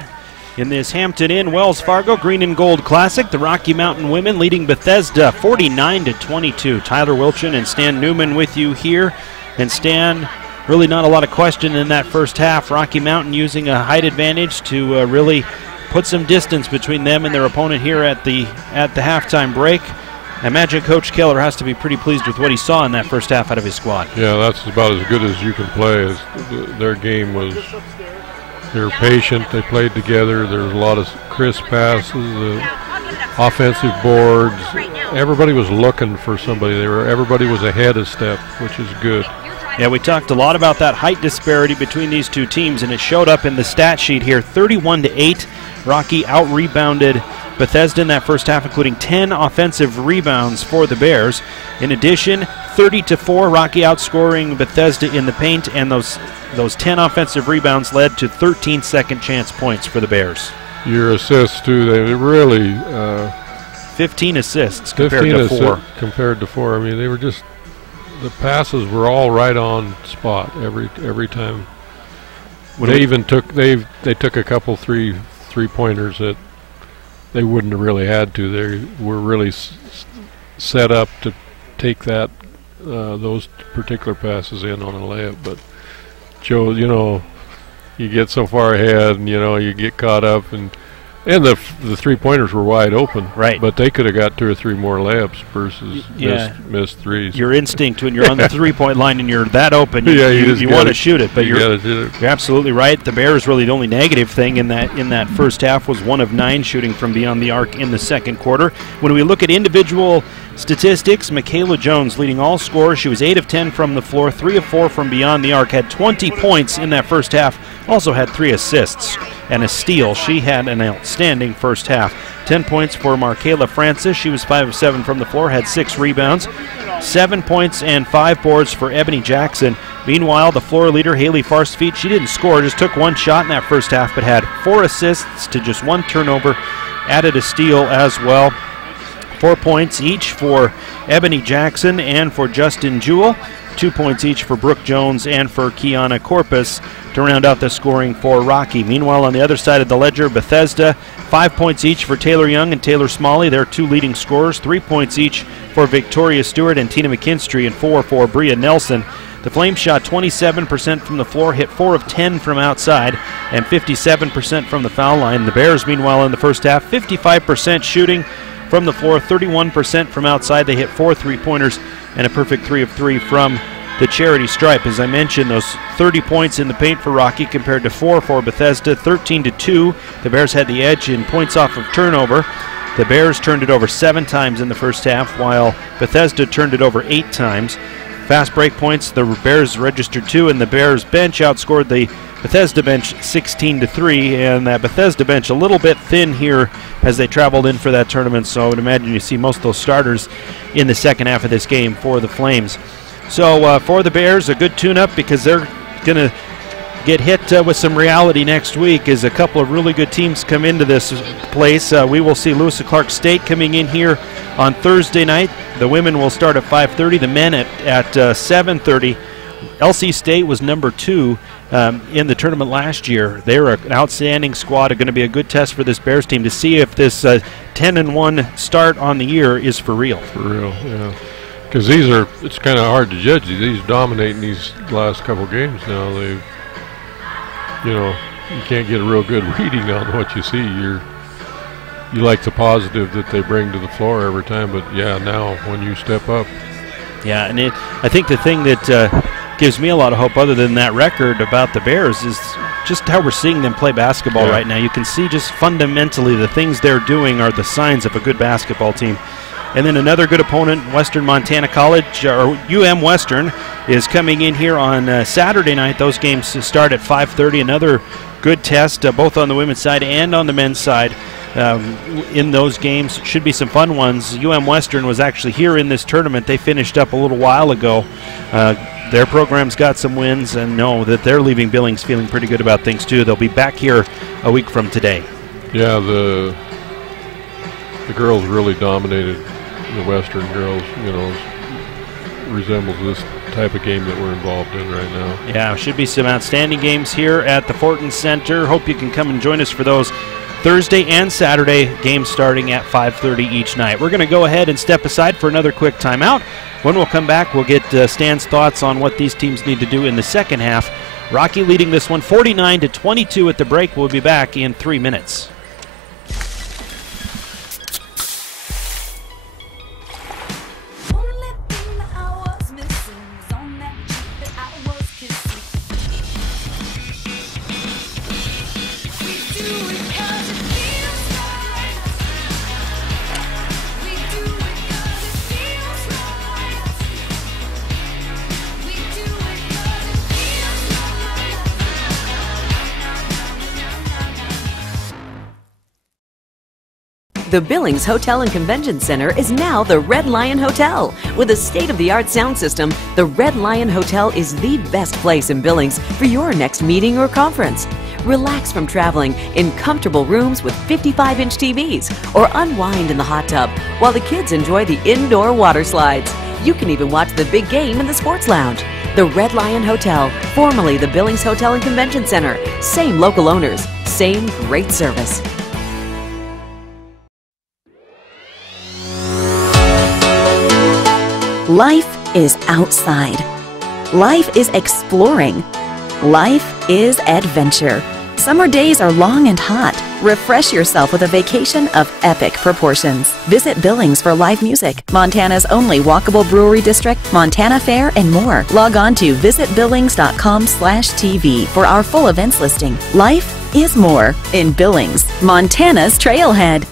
in this Hampton Inn Wells Fargo Green and Gold Classic. The Rocky Mountain women leading Bethesda 49-22. Tyler Wilchin and Stan Newman with you here. And Stan, really not a lot of question in that first half. Rocky Mountain using a height advantage to really put some distance between them and their opponent here at the halftime break. I imagine Coach Keller has to be pretty pleased with what he saw in that first half out of his squad. Yeah, that's about as good as you can play. Their game was... They were patient. They played together. There was a lot of crisp passes, offensive boards. Everybody was looking for somebody. Everybody was ahead a step, which is good. Yeah, we talked a lot about that height disparity between these two teams, and it showed up in the stat sheet here. 31-8. Rocky out-rebounded Bethesda in that first half, including 10 offensive rebounds for the Bears. In addition, 30-4, Rocky outscoring Bethesda in the paint, and those 10 offensive rebounds led to 13 second chance points for the Bears. Your assists, too, they really... 15 assists compared to 4. Compared to 4. I mean, they were just... The passes were all right on spot every time. They even took... They took a couple three-pointers that they wouldn't have really had to. They were really set up to take those particular passes in on a layup. But Joe, you get so far ahead, and you get caught up, and the three-pointers were wide open. Right. But they could have got 2 or 3 more layups versus missed threes. Your instinct when you're on the three-point line and you're that open, you want to shoot it. But you're absolutely right. The Bears really the only negative thing in that first half was 1 of 9 shooting from beyond the arc in the second quarter. When we look at individual statistics, Michaela Jones leading all scorers. She was 8 of 10 from the floor, 3 of 4 from beyond the arc, had 20 points in that first half, also had 3 assists and a steal. She had an outstanding first half. 10 points for Markayla Francis. She was 5 of 7 from the floor, had 6 rebounds. 7 points and 5 boards for Ebony Jackson. Meanwhile, the floor leader, Haley Farsfeet, she didn't score, just took 1 shot in that first half, but had 4 assists to just 1 turnover, added a steal as well. 4 points each for Ebony Jackson and for Justin Jewell. 2 points each for Brooke Jones and for Kiana Corpus to round out the scoring for Rocky. Meanwhile, on the other side of the ledger, Bethesda, 5 points each for Taylor Young and Taylor Smalley. They're 2 leading scorers. 3 points each for Victoria Stewart and Tina McKinstry, and 4 for Bria Nelson. The Flames shot 27% from the floor, hit 4 of 10 from outside, and 57% from the foul line. The Bears, meanwhile, in the first half, 55% shooting from the floor, 31% from outside. They hit 4 3-pointers and a perfect 3 of 3 from the charity stripe. As I mentioned, those 30 points in the paint for Rocky compared to 4 for Bethesda, 13-2. The Bears had the edge in points off of turnover. The Bears turned it over 7 times in the first half, while Bethesda turned it over 8 times. Fast break points, the Bears registered 2, and the Bears bench outscored the Bethesda bench 16-3, and that Bethesda bench a little bit thin here as they traveled in for that tournament, so I would imagine you see most of those starters in the second half of this game for the Flames. So for the Bears, a good tune-up because they're going to get hit with some reality next week as a couple of really good teams come into this place. We will see Lewis and Clark State coming in here on Thursday night. The women will start at 5:30, the men at 7:30. LC State was number 2 in the tournament last year. They're an outstanding squad. It's going to be a good test for this Bears team to see if this 10-1 start on the year is for real. For real, yeah. Because it's kind of hard to judge. These dominating these last couple games now. They've, you can't get a real good reading on what you see. You like the positive that they bring to the floor every time, but yeah, now when you step up. Yeah, and I think the thing that gives me a lot of hope other than that record about the Bears is just how we're seeing them play basketball right now. You can see just fundamentally the things they're doing are the signs of a good basketball team. And then another good opponent, Western Montana College, or UM Western, is coming in here on Saturday night. Those games start at 5:30. Another good test, both on the women's side and on the men's side. In those games should be some fun ones. UM Western was actually here in this tournament. They finished up a little while ago. Their program's got some wins, and know that they're leaving Billings feeling pretty good about things too. They'll be back here a week from today. Yeah, the girls really dominated. The Western girls, resembles this type of game that we're involved in right now. Yeah, should be some outstanding games here at the Fortin Center. Hope you can come and join us for those Thursday and Saturday games starting at 5:30 each night. We're going to go ahead and step aside for another quick timeout. When we'll come back, we'll get Stan's thoughts on what these teams need to do in the second half. Rocky leading this one 49-22 at the break. We'll be back in 3 minutes. The Billings Hotel and Convention Center is now the Red Lion Hotel. With a state-of-the-art sound system, the Red Lion Hotel is the best place in Billings for your next meeting or conference. Relax from traveling in comfortable rooms with 55-inch TVs or unwind in the hot tub while the kids enjoy the indoor water slides. You can even watch the big game in the sports lounge. The Red Lion Hotel, formerly the Billings Hotel and Convention Center. Same local owners, same great service. Life is outside. Life is exploring. Life is adventure. Summer days are long and hot. Refresh yourself with a vacation of epic proportions. Visit Billings for live music, Montana's only walkable brewery district, Montana Fair, and more. Log on to visitbillings.com/TV for our full events listing. Life is more in Billings, Montana's Trailhead.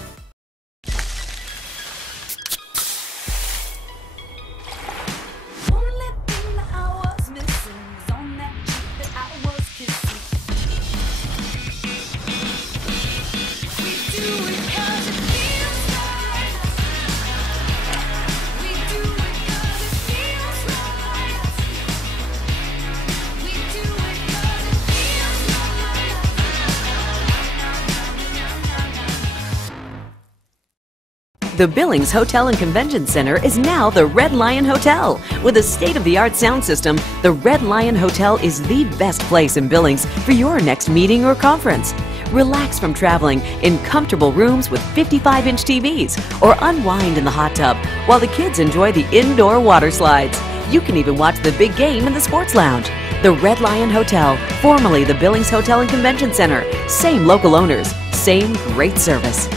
The Billings Hotel and Convention Center is now the Red Lion Hotel. With a state-of-the-art sound system, the Red Lion Hotel is the best place in Billings for your next meeting or conference. Relax from traveling in comfortable rooms with 55-inch TVs or unwind in the hot tub while the kids enjoy the indoor water slides. You can even watch the big game in the sports lounge. The Red Lion Hotel, formerly the Billings Hotel and Convention Center. Same local owners, same great service.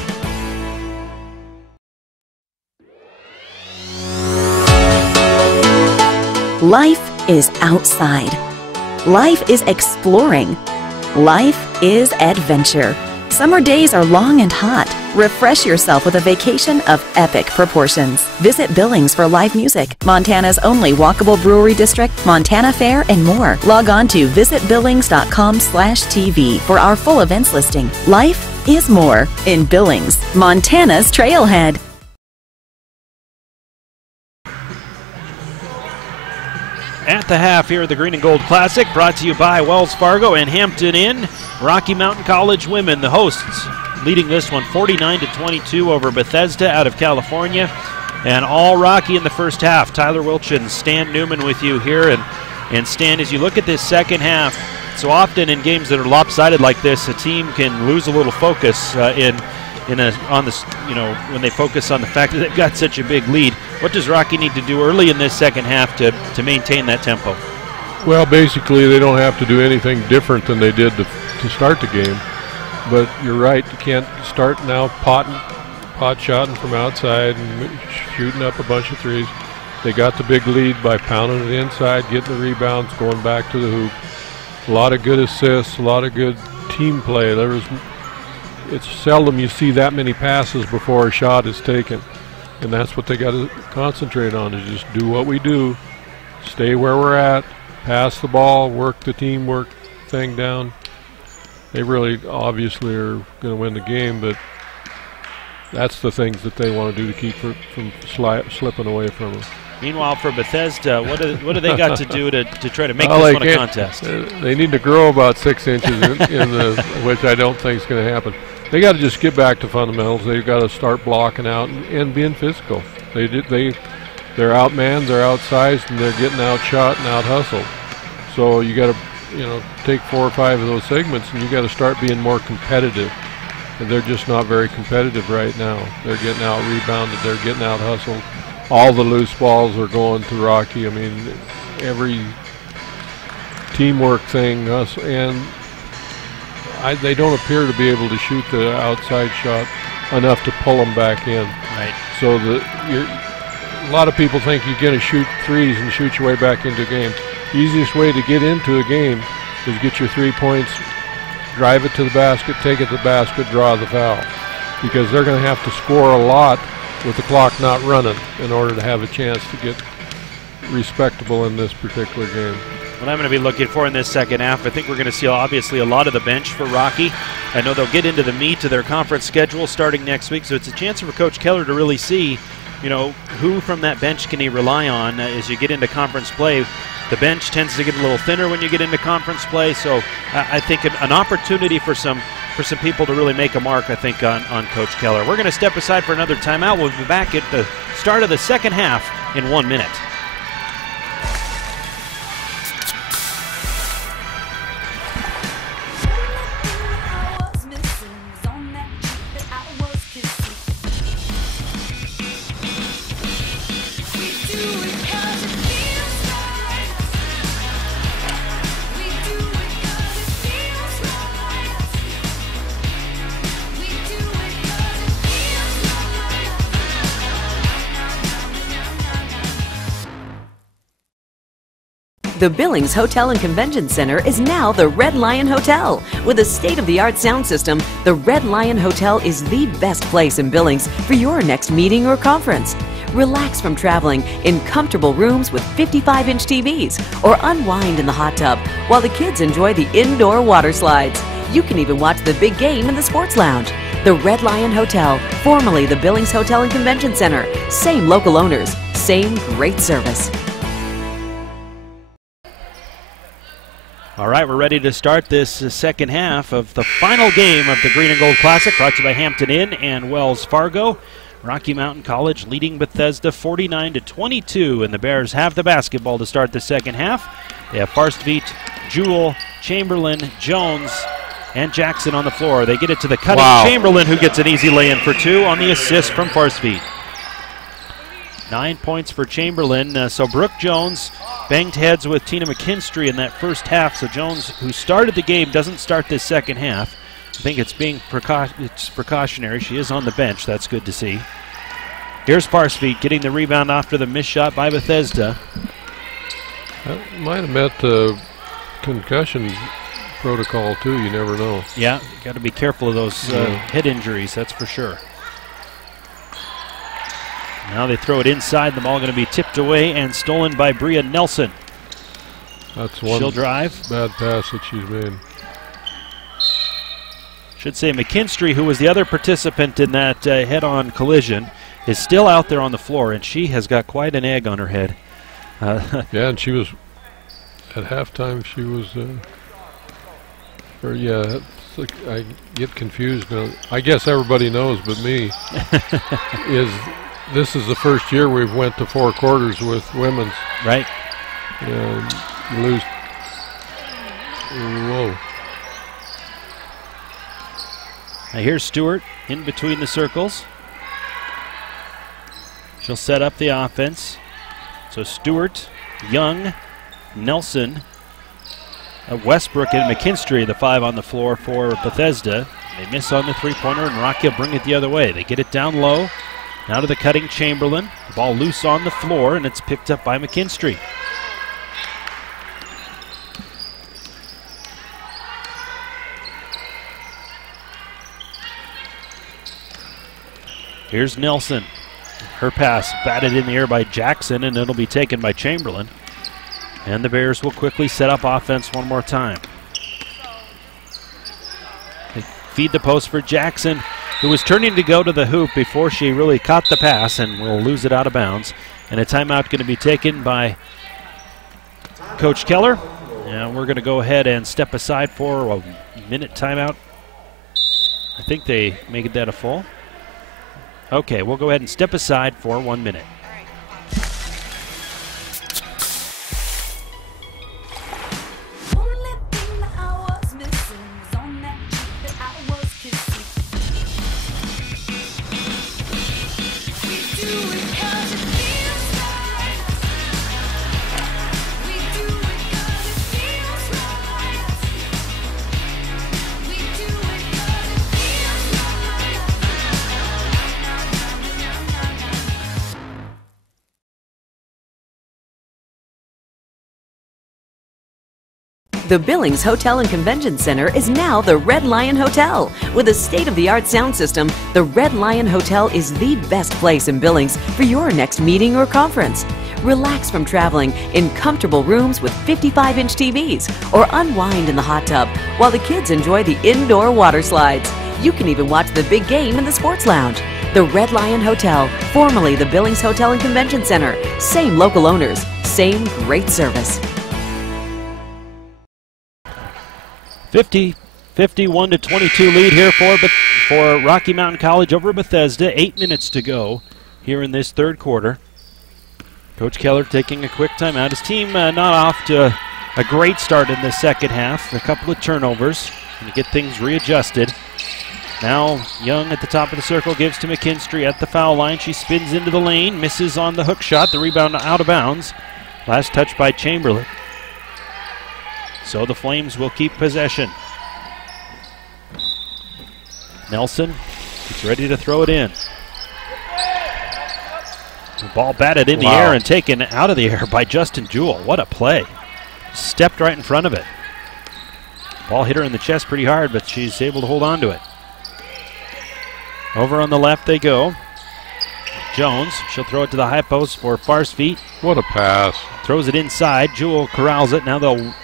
Life is outside. Life is exploring. Life is adventure. Summer days are long and hot. Refresh yourself with a vacation of epic proportions. Visit Billings for live music, Montana's only walkable brewery district, Montana Fair, and more. Log on to visitbillings.com/TV for our full events listing. Life is more in Billings, Montana's Trailhead. At the half here at the Green and Gold Classic, brought to you by Wells Fargo and Hampton Inn. Rocky Mountain College women, the hosts, leading this one 49-22 over Bethesda out of California. And all Rocky in the first half. Tyler Wilch and Stan Newman with you here. And Stan, as you look at this second half, so often in games that are lopsided like this, a team can lose a little focus when they focus on the fact that they've got such a big lead. What does Rocky need to do early in this second half to maintain that tempo? Well, basically, they don't have to do anything different than they did to start the game. But you're right, you can't start now pot shotting from outside and shooting up a bunch of threes. They got the big lead by pounding it inside, getting the rebounds, going back to the hoop. A lot of good assists, a lot of good team play. It's seldom you see that many passes before a shot is taken. And that's what they got to concentrate on, is just do what we do, stay where we're at, pass the ball, work the teamwork thing down. They really obviously are going to win the game, but that's the things that they want to do to keep from slipping away from them. Meanwhile, for Bethesda, what do they got to do to try to make this one a contest? They need to grow about 6 inches, which I don't think is going to happen. They got to just get back to fundamentals. They've got to start blocking out and being physical. They're outmanned, they're outsized, and they're getting outshot and out-hustled. So you got to, take 4 or 5 of those segments, and you got to start being more competitive. And they're just not very competitive right now. They're getting out-rebounded, they're getting out-hustled. All the loose balls are going to Rocky. I mean, every teamwork thing, and they don't appear to be able to shoot the outside shot enough to pull them back in. Right. So a lot of people think you're going to shoot threes and shoot your way back into a game. The easiest way to get into a game is get your 3 points, drive it to the basket, take it to the basket, draw the foul. Because they're going to have to score a lot with the clock not running in order to have a chance to get respectable in this particular game. What I'm going to be looking for in this second half, I think we're going to see obviously a lot of the bench for Rocky. I know they'll get into the meat of their conference schedule starting next week, so it's a chance for Coach Keller to really see, who from that bench can he rely on as you get into conference play. The bench tends to get a little thinner when you get into conference play, so I think an opportunity for some people to really make a mark, I think, on Coach Keller. We're going to step aside for another timeout. We'll be back at the start of the second half in 1 minute. The Billings Hotel and Convention Center is now the Red Lion Hotel. With a state-of-the-art sound system, the Red Lion Hotel is the best place in Billings for your next meeting or conference. Relax from traveling in comfortable rooms with 55-inch TVs, or unwind in the hot tub while the kids enjoy the indoor water slides. You can even watch the big game in the sports lounge. The Red Lion Hotel, formerly the Billings Hotel and Convention Center. Same local owners, same great service. All right, we're ready to start this second half of the final game of the Green and Gold Classic, brought to you by Hampton Inn and Wells Fargo. Rocky Mountain College leading Bethesda 49-22, and the Bears have the basketball to start the second half. They have Farstveit, Jewell, Chamberlain, Jones, and Jackson on the floor. They get it to the cutting Chamberlain, who gets an easy lay-in for 2 on the assist from Farstveit. 9 points for Chamberlain. So Brooke Jones banged heads with Tina McKinstry in that first half. So Jones, who started the game, doesn't start this second half. I think it's being precautionary. She is on the bench. That's good to see. Here's Farstveit getting the rebound after the missed shot by Bethesda. That might have met the concussion protocol too. You never know. Yeah, got to be careful of those head injuries, that's for sure. Now they throw it inside. The ball going to be tipped away and stolen by Bria Nelson. That's one She'll drive. Bad pass that she's made. Should say McKinstry, who was the other participant in that head-on collision, is still out there on the floor, and she has got quite an egg on her head. Yeah, and she was at halftime. She was, it's like I get confused now. I guess everybody knows, but me. This is the first year we've went to 4 quarters with women's. Right. And you lose. Whoa. Now here's Stewart in between the circles. She'll set up the offense. So Stewart, Young, Nelson, Westbrook, and McKinstry, the 5 on the floor for Bethesda. They miss on the three-pointer, and Rocky will bring it the other way. They get it down low. Now to the cutting Chamberlain. The ball loose on the floor, and it's picked up by McKinstry. Here's Nelson. Her pass batted in the air by Jackson, and it'll be taken by Chamberlain. And the Bears will quickly set up offense one more time. They feed the post for Jackson, who was turning to go to the hoop before she really caught the pass, and will lose it out of bounds. And a timeout going to be taken by Coach Keller. And we're going to go ahead and step aside for a minute timeout. I think they make that a full. Okay, we'll go ahead and step aside for 1 minute. The Billings Hotel and Convention Center is now the Red Lion Hotel. With a state-of-the-art sound system, the Red Lion Hotel is the best place in Billings for your next meeting or conference. Relax from traveling in comfortable rooms with 55-inch TVs, or unwind in the hot tub while the kids enjoy the indoor water slides. You can even watch the big game in the sports lounge. The Red Lion Hotel, formerly the Billings Hotel and Convention Center. Same local owners, same great service. 51-22 lead here for Rocky Mountain College over Bethesda. 8 minutes to go here in this third quarter. Coach Keller taking a quick timeout. His team not off to a great start in the second half. A couple of turnovers to get things readjusted. Now Young at the top of the circle gives to McKinstry at the foul line. She spins into the lane, misses on the hook shot. The rebound out of bounds. Last touch by Chamberlain. So the Flames will keep possession. Nelson is ready to throw it in. The ball batted in the air and taken out of the air by Justin Jewell. What a play. Stepped right in front of it. Ball hit her in the chest pretty hard, but she's able to hold on to it. Over on the left they go. Jones, she'll throw it to the high post for Farsfeet. What a pass. Throws it inside. Jewell corrals it. Now they'll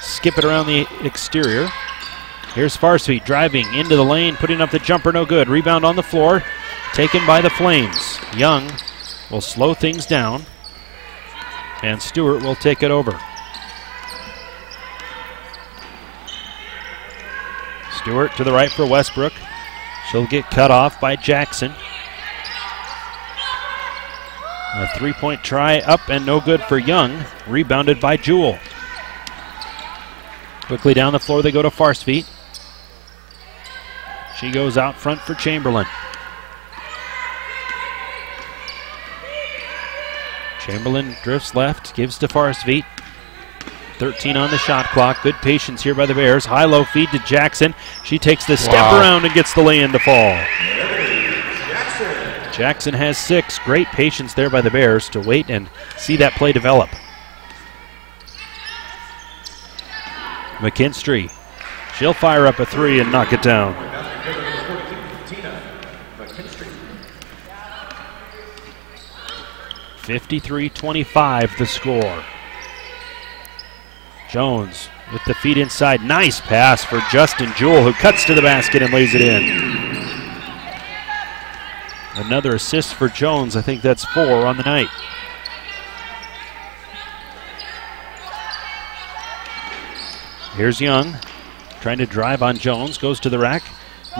skip it around the exterior. Here's Farsfeet driving into the lane, putting up the jumper, no good. Rebound on the floor, taken by the Flames. Young will slow things down, and Stewart will take it over. Stewart to the right for Westbrook. She'll get cut off by Jackson. A three-point try up and no good for Young. Rebounded by Jewell. Quickly down the floor they go to Farsfeet. She goes out front for Chamberlain. Chamberlain drifts left, gives to Farsfeet. 13 on the shot clock. Good patience here by the Bears. High-low feed to Jackson. She takes the step around and gets the lay-in to fall. Jackson has 6. Great patience there by the Bears to wait and see that play develop. McKinstry. She'll fire up a three and knock it down. 53-25 the score. Jones with the feet inside. Nice pass for Justin Jewell, who cuts to the basket and lays it in. Another assist for Jones. I think that's 4 on the night. Here's Young trying to drive on Jones. Goes to the rack.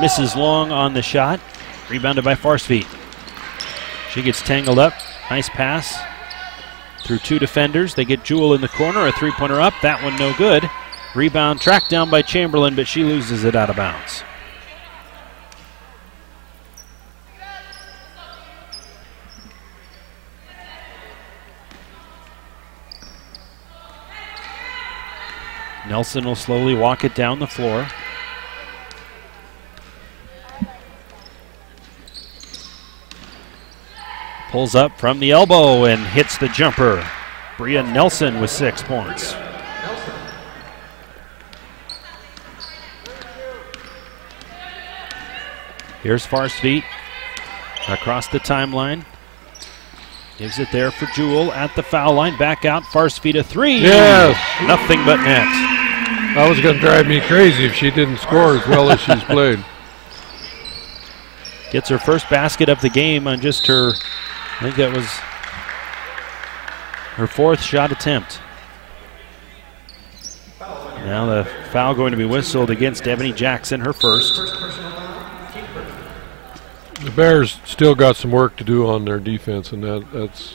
Misses long on the shot. Rebounded by Farsfeet. She gets tangled up. Nice pass through 2 defenders. They get Jewell in the corner. A three-pointer up. That one no good. Rebound tracked down by Chamberlain, but she loses it out of bounds. Nelson will slowly walk it down the floor. Pulls up from the elbow and hits the jumper. Bria Nelson with 6 points. Here's Farsfeet across the timeline. Gives it there for Jewell at the foul line. Back out, Farsfeet a three. Yes. Nothing but net. That was going to drive me crazy if she didn't score as well as she's played. Gets her first basket of the game on just her, I think that was her 4th shot attempt. Now the foul going to be whistled against Ebony Jackson, her first. The Bears still got some work to do on their defense, and that's...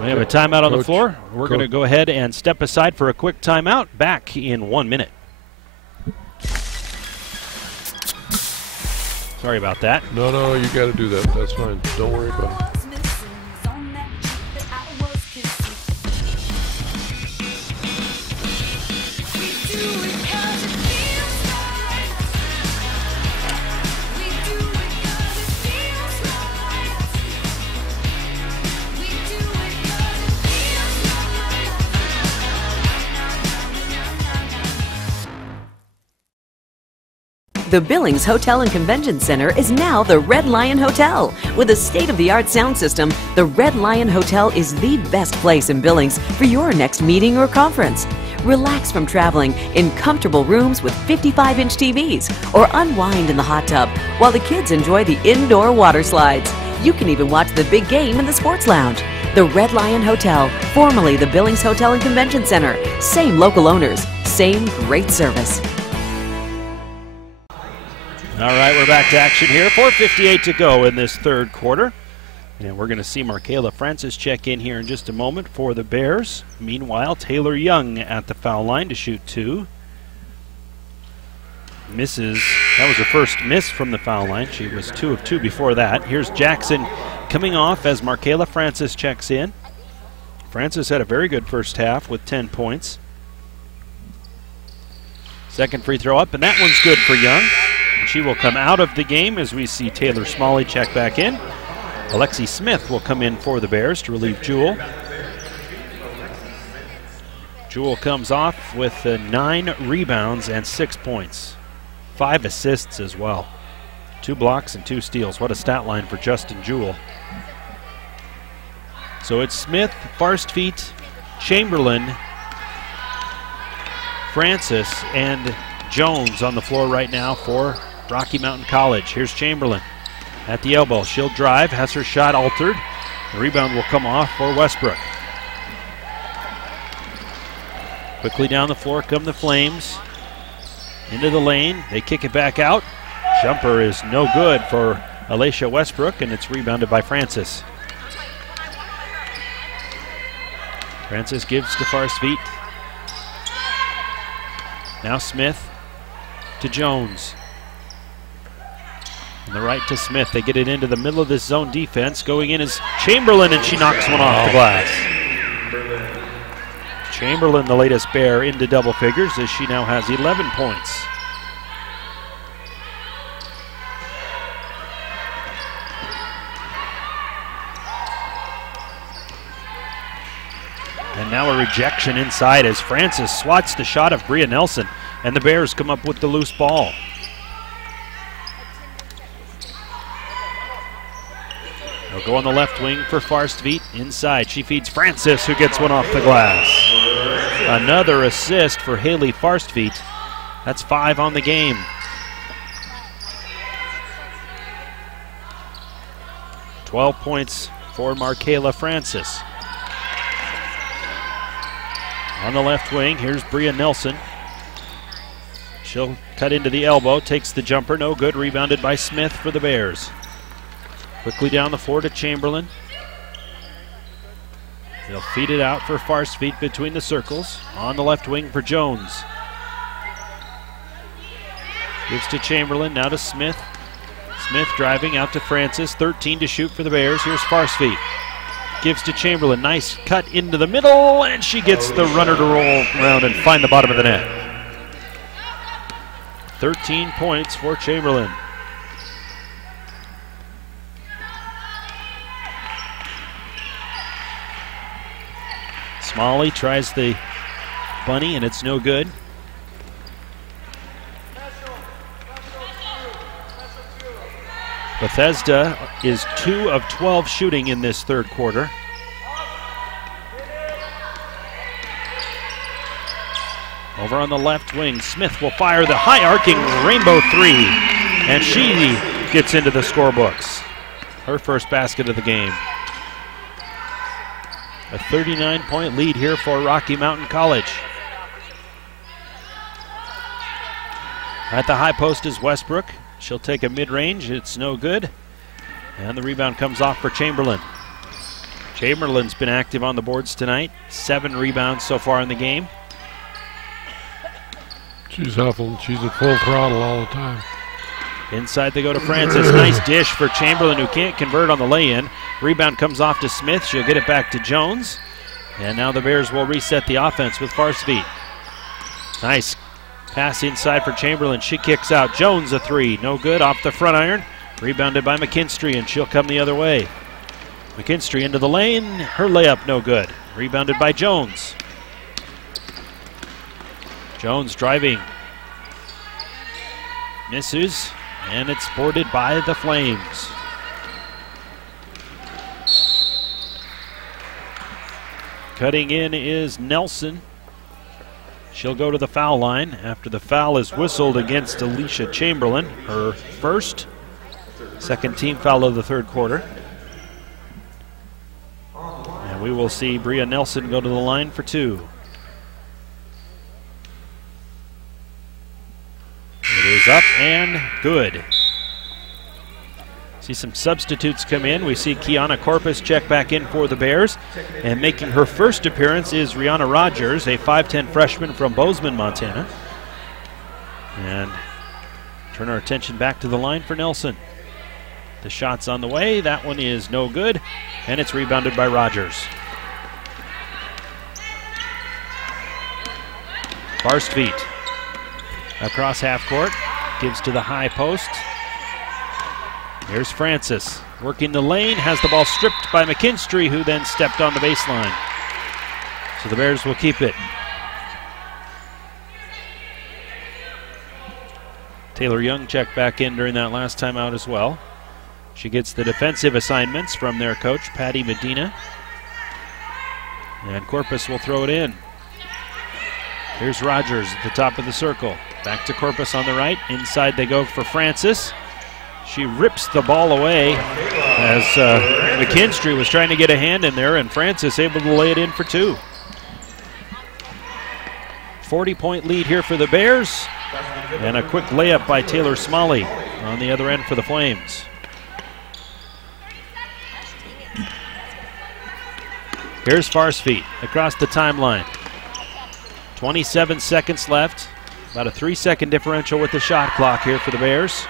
We have a timeout on the floor. We're going to go ahead and step aside for a quick timeout. Back in 1 minute. Sorry about that. No, you got to do that. That's fine. Don't worry about it. The Billings Hotel and Convention Center is now the Red Lion Hotel. With a state-of-the-art sound system, the Red Lion Hotel is the best place in Billings for your next meeting or conference. Relax from traveling in comfortable rooms with 55-inch TVs or unwind in the hot tub while the kids enjoy the indoor water slides. You can even watch the big game in the sports lounge. The Red Lion Hotel, formerly the Billings Hotel and Convention Center. Same local owners, same great service. All right, we're back to action here. 4:58 to go in this third quarter. And we're going to see Markayla Francis check in here in just a moment for the Bears. Meanwhile, Taylor Young at the foul line to shoot 2. Misses. That was her first miss from the foul line. She was 2 of 2 before that. Here's Jackson coming off as Markayla Francis checks in. Francis had a very good first half with 10 points. Second free throw up, and that one's good for Young. She will come out of the game as we see Taylor Smalley check back in. Alexi Smith will come in for the Bears to relieve Jewell. Jewell comes off with 9 rebounds and 6 points. 5 assists as well. 2 blocks and 2 steals. What a stat line for Justin Jewell. So it's Smith, Farsfeet, Chamberlain, Francis, and Jones on the floor right now for Rocky Mountain College. Here's Chamberlain at the elbow. She'll drive, has her shot altered. The rebound will come off for Westbrook. Quickly down the floor come the Flames. Into the lane, they kick it back out. Jumper is no good for Alacia Westbrook, and it's rebounded by Francis. Francis gives to Farsfeet. Now Smith to Jones. On the right to Smith. They get it into the middle of this zone defense. Going in is Chamberlain, and she knocks one off the glass. Chamberlain, the latest Bear, into double figures as she now has 11 points. And now Now a rejection inside as Francis swats the shot of Bria Nelson, and the Bears come up with the loose ball. They'll go on the left wing for Farstveit. Inside, she feeds Francis, who gets one off the glass. Another assist for Haley Farstveit. That's 5 on the game. $12 points for Markayla Francis. On the left wing, here's Bria Nelson. She'll cut into the elbow, takes the jumper, no good. Rebounded by Smith for the Bears. Quickly down the floor to Chamberlain. They'll feed it out for Farstveit between the circles. On the left wing for Jones. Gives to Chamberlain, now to Smith. Smith driving out to Francis, 13 to shoot for the Bears. Here's Farstveit. Gives to Chamberlain, nice cut into the middle, and she gets the runner to roll around and find the bottom of the net. 13 points for Chamberlain. Smalley tries the bunny, and it's no good. Bethesda is 2 of 12 shooting in this third quarter. Over on the left wing, Smith will fire the high arcing rainbow 3, and she gets into the scorebooks. Her first basket of the game. A 39-point lead here for Rocky Mountain College. At the high post is Westbrook. She'll take a mid-range. It's no good. And the rebound comes off for Chamberlain. Chamberlain's been active on the boards tonight. 7 rebounds so far in the game. She's huffing. She's at full throttle all the time. Inside they go to Francis. Nice dish for Chamberlain, who can't convert on the lay-in. Rebound comes off to Smith. She'll get it back to Jones. And now the Bears will reset the offense with Farstveit. Nice pass inside for Chamberlain. She kicks out. Jones a 3. No good. Off the front iron. Rebounded by McKinstry, and she'll come the other way. McKinstry into the lane. Her layup no good. Rebounded by Jones. Jones driving. Misses. And it's boarded by the Flames. Cutting in is Nelson. She'll go to the foul line after the foul is whistled against Alicia Chamberlain, her first. Second team foul of the third quarter. And we will see Bria Nelson go to the line for 2. It is up and good. See some substitutes come in. We see Kiana Corpus check back in for the Bears. And making her first appearance is Rihanna Rogers, a 5'10 freshman from Bozeman, Montana. And turn our attention back to the line for Nelson. The shot's on the way. That one is no good. And it's rebounded by Rogers. Farstveit across half court. Gives to the high post. Here's Francis working the lane, has the ball stripped by McKinstry, who then stepped on the baseline. So the Bears will keep it. Taylor Young checked back in during that last time out as well. She gets the defensive assignments from their coach, Patty Medina. And Corpus will throw it in. Here's Rogers at the top of the circle. Back to Corpus on the right. Inside they go for Francis. She rips the ball away as McKinstry was trying to get a hand in there, and Francis able to lay it in for 2. 40-point lead here for the Bears, and a quick layup by Taylor Smalley on the other end for the Flames. Here's Farstveit across the timeline. 27 seconds left. About a 3-second differential with the shot clock here for the Bears.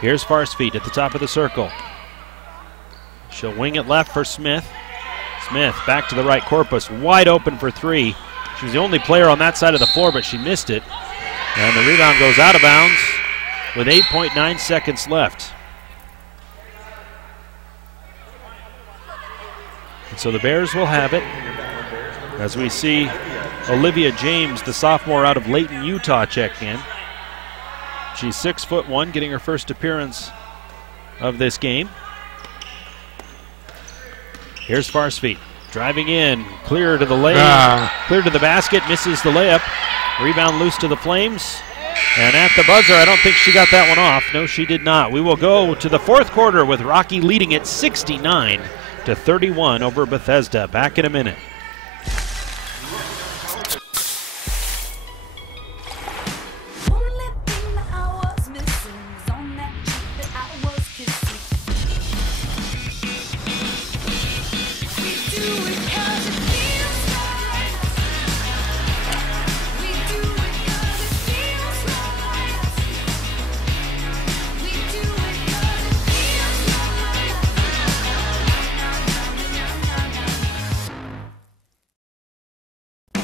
Here's Farstveit at the top of the circle. She'll wing it left for Smith. Smith back to the right. Corpus wide open for 3. She was the only player on that side of the floor, but she missed it. And the rebound goes out of bounds with 8.9 seconds left. So the Bears will have it as we see Olivia James, the sophomore out of Layton, Utah, check in. She's 6'1", getting her first appearance of this game. Here's Farsfeet driving in, clear to the lane, clear to the basket, misses the layup. Rebound loose to the Flames. And at the buzzer, I don't think she got that one off. No, she did not. We will go to the fourth quarter with Rocky leading it 69-31 over Bethesda. Back in a minute.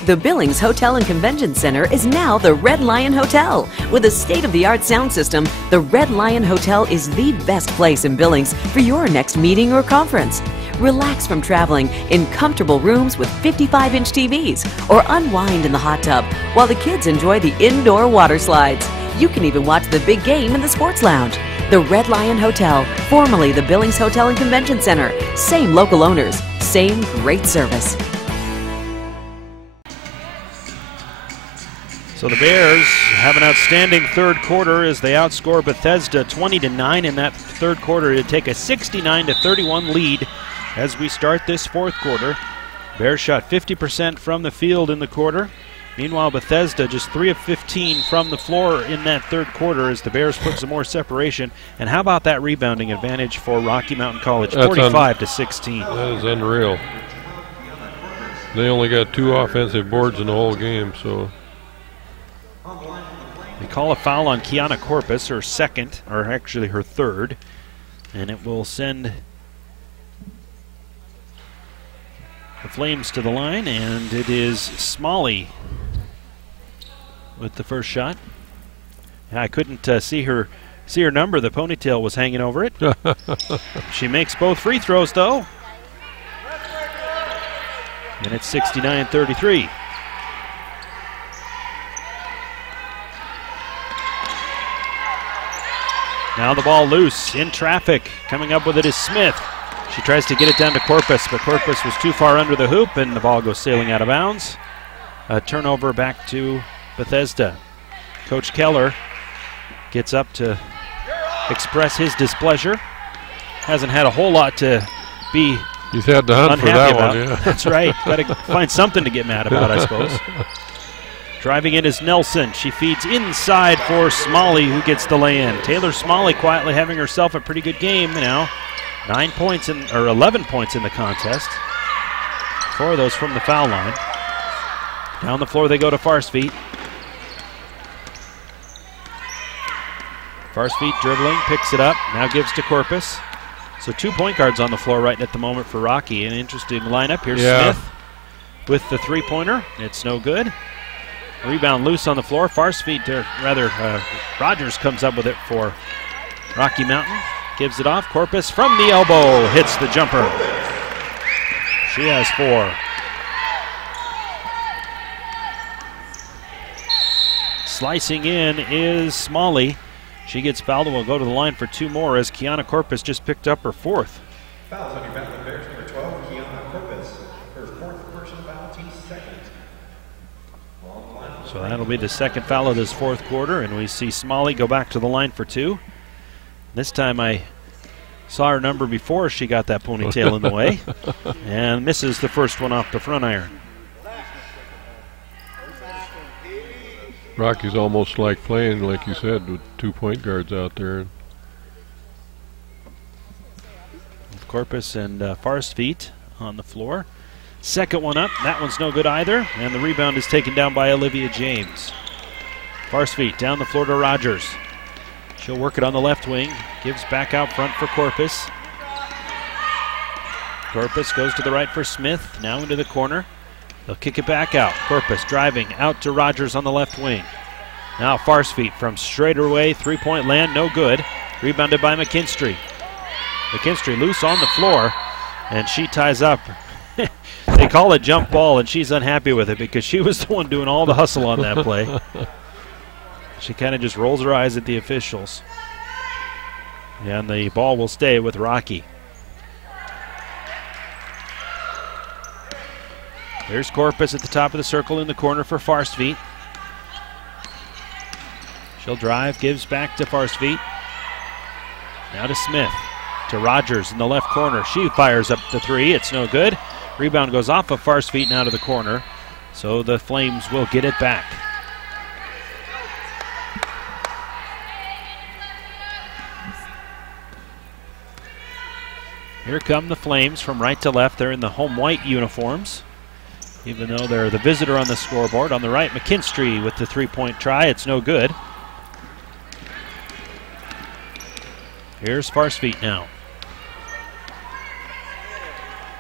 The Billings Hotel and Convention Center is now the Red Lion Hotel. With a state-of-the-art sound system, the Red Lion Hotel is the best place in Billings for your next meeting or conference. Relax from traveling in comfortable rooms with 55-inch TVs, or unwind in the hot tub while the kids enjoy the indoor water slides. You can even watch the big game in the sports lounge. The Red Lion Hotel, formerly the Billings Hotel and Convention Center. Same local owners, same great service. So the Bears have an outstanding third quarter as they outscore Bethesda 20-9 in that third quarter to take a 69-31 lead as we start this fourth quarter. Bears shot 50% from the field in the quarter. Meanwhile, Bethesda just 3 of 15 from the floor in that third quarter as the Bears put some more separation. And how about that rebounding advantage for Rocky Mountain College, 45-16. That is unreal. They only got 2 offensive boards in the whole game, so. They call a foul on Kiana Corpus, her second, or actually her third, and it will send the Flames to the line, and it is Smalley with the first shot. I couldn't see her number. The ponytail was hanging over it. She makes both free throws, though. And it's 69-33. Now the ball loose in traffic. Coming up with it is Smith. She tries to get it down to Corpus, but Corpus was too far under the hoop, and the ball goes sailing out of bounds. A turnover back to Bethesda. Coach Keller gets up to express his displeasure. Hasn't had a whole lot to be He's had to hunt for that about. one, yeah. That's right. Got to find something to get mad about, I suppose. Driving in is Nelson. She feeds inside for Smalley, who gets the lay-in. Taylor Smalley quietly having herself a pretty good game now. 11 points in the contest. 4 of those from the foul line. Down the floor they go to Farsfeet. Farsfeet dribbling, picks it up, now gives to Corpus. So 2 point guards on the floor right at the moment for Rocky. An interesting lineup. Here's Smith with the three-pointer. It's no good. Rebound loose on the floor. Farsfeet, Rogers comes up with it for Rocky Mountain. Gives it off. Corpus from the elbow hits the jumper. She has 4. Slicing in is Smalley. She gets fouled and will go to the line for 2 more as Kiana Corpus just picked up her 4th. Fouls on your back, the Bears, number 12, Kiana Corpus. Her 4th personal foul, team's 2nd. So that'll be the 2nd foul of this 4th quarter, and we see Smalley go back to the line for 2. This time I saw her number before she got that ponytail in the way, and misses the first one off the front iron. Rocky's almost like playing, like you said, with 2 point guards out there. With Corpus and Farsfeet on the floor. Second one up, that one's no good either, and the rebound is taken down by Olivia James. Farsfeet down the floor to Rogers. She'll work it on the left wing, gives back out front for Corpus. Corpus goes to the right for Smith, now into the corner. They'll kick it back out. Corpus driving out to Rogers on the left wing. Now Farsfeet from straight away, 3-point land, no good. Rebounded by McKinstry. McKinstry loose on the floor, and she ties up They call it jump ball, and she's unhappy with it because she was the one doing all the hustle on that play. She kind of just rolls her eyes at the officials. And the ball will stay with Rocky. There's Corpus at the top of the circle in the corner for Farstveit. She'll drive, gives back to Farstveit. Now to Smith. To Rogers in the left corner. She fires up the three. It's no good. Rebound goes off of Farstveit and out of the corner. So the Flames will get it back. Here come the Flames from right to left. They're in the home white uniforms, even though they're the visitor on the scoreboard. On the right, McKinstry with the three-point try. It's no good. Here's Farstveit now.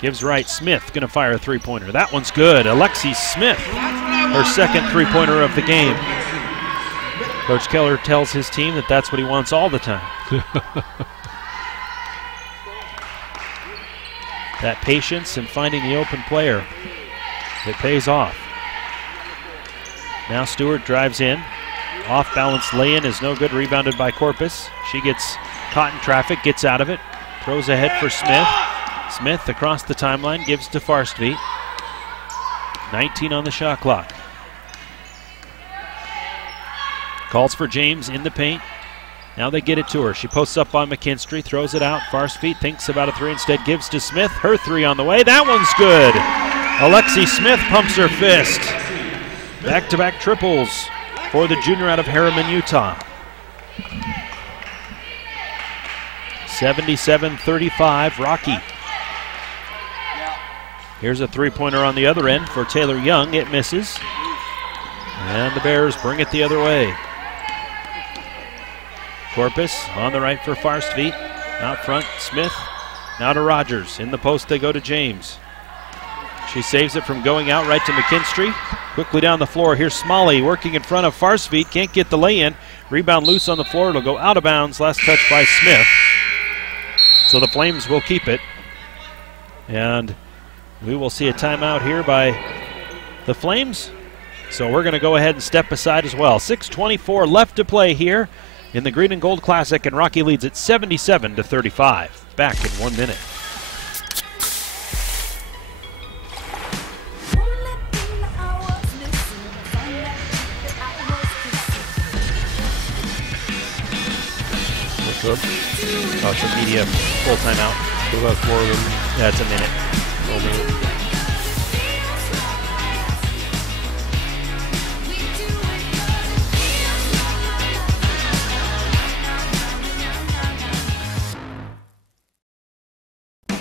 Gives right. Smith going to fire a three-pointer. That one's good. Alexi Smith, her second three-pointer of the game. Coach Keller tells his team that that's what he wants all the time. That patience and finding the open player, it pays off. Now Stewart drives in. Off-balance lay-in is no good, rebounded by Corpus. She gets caught in traffic, gets out of it, throws ahead for Smith. Smith across the timeline, gives to Farstveit. 19 on the shot clock. Calls for James in the paint. Now they get it to her. She posts up on McKinstry, throws it out. Farstveit thinks about a three, instead gives to Smith. Her three on the way. That one's good. Alexi Smith pumps her fist. Back-to-back triples for the junior out of Harriman, Utah. 77-35, Rocky. Here's a three-pointer on the other end for Taylor Young. It misses. And the Bears bring it the other way. Corpus on the right for Farstveit. Out front, Smith. Now to Rogers. In the post they go to James. She saves it from going out right to McKinstry. Quickly down the floor. Here's Smalley working in front of Farstveit. Can't get the lay-in. Rebound loose on the floor. It'll go out of bounds. Last touch by Smith. So the Flames will keep it. And we will see a timeout here by the Flames. So we're going to go ahead and step aside as well. 6:24 left to play here in the Green and Gold Classic, and Rocky leads at 77-35. Back in 1 minute. What's up? Social media full timeout. So that's more than That's a minute. a minute.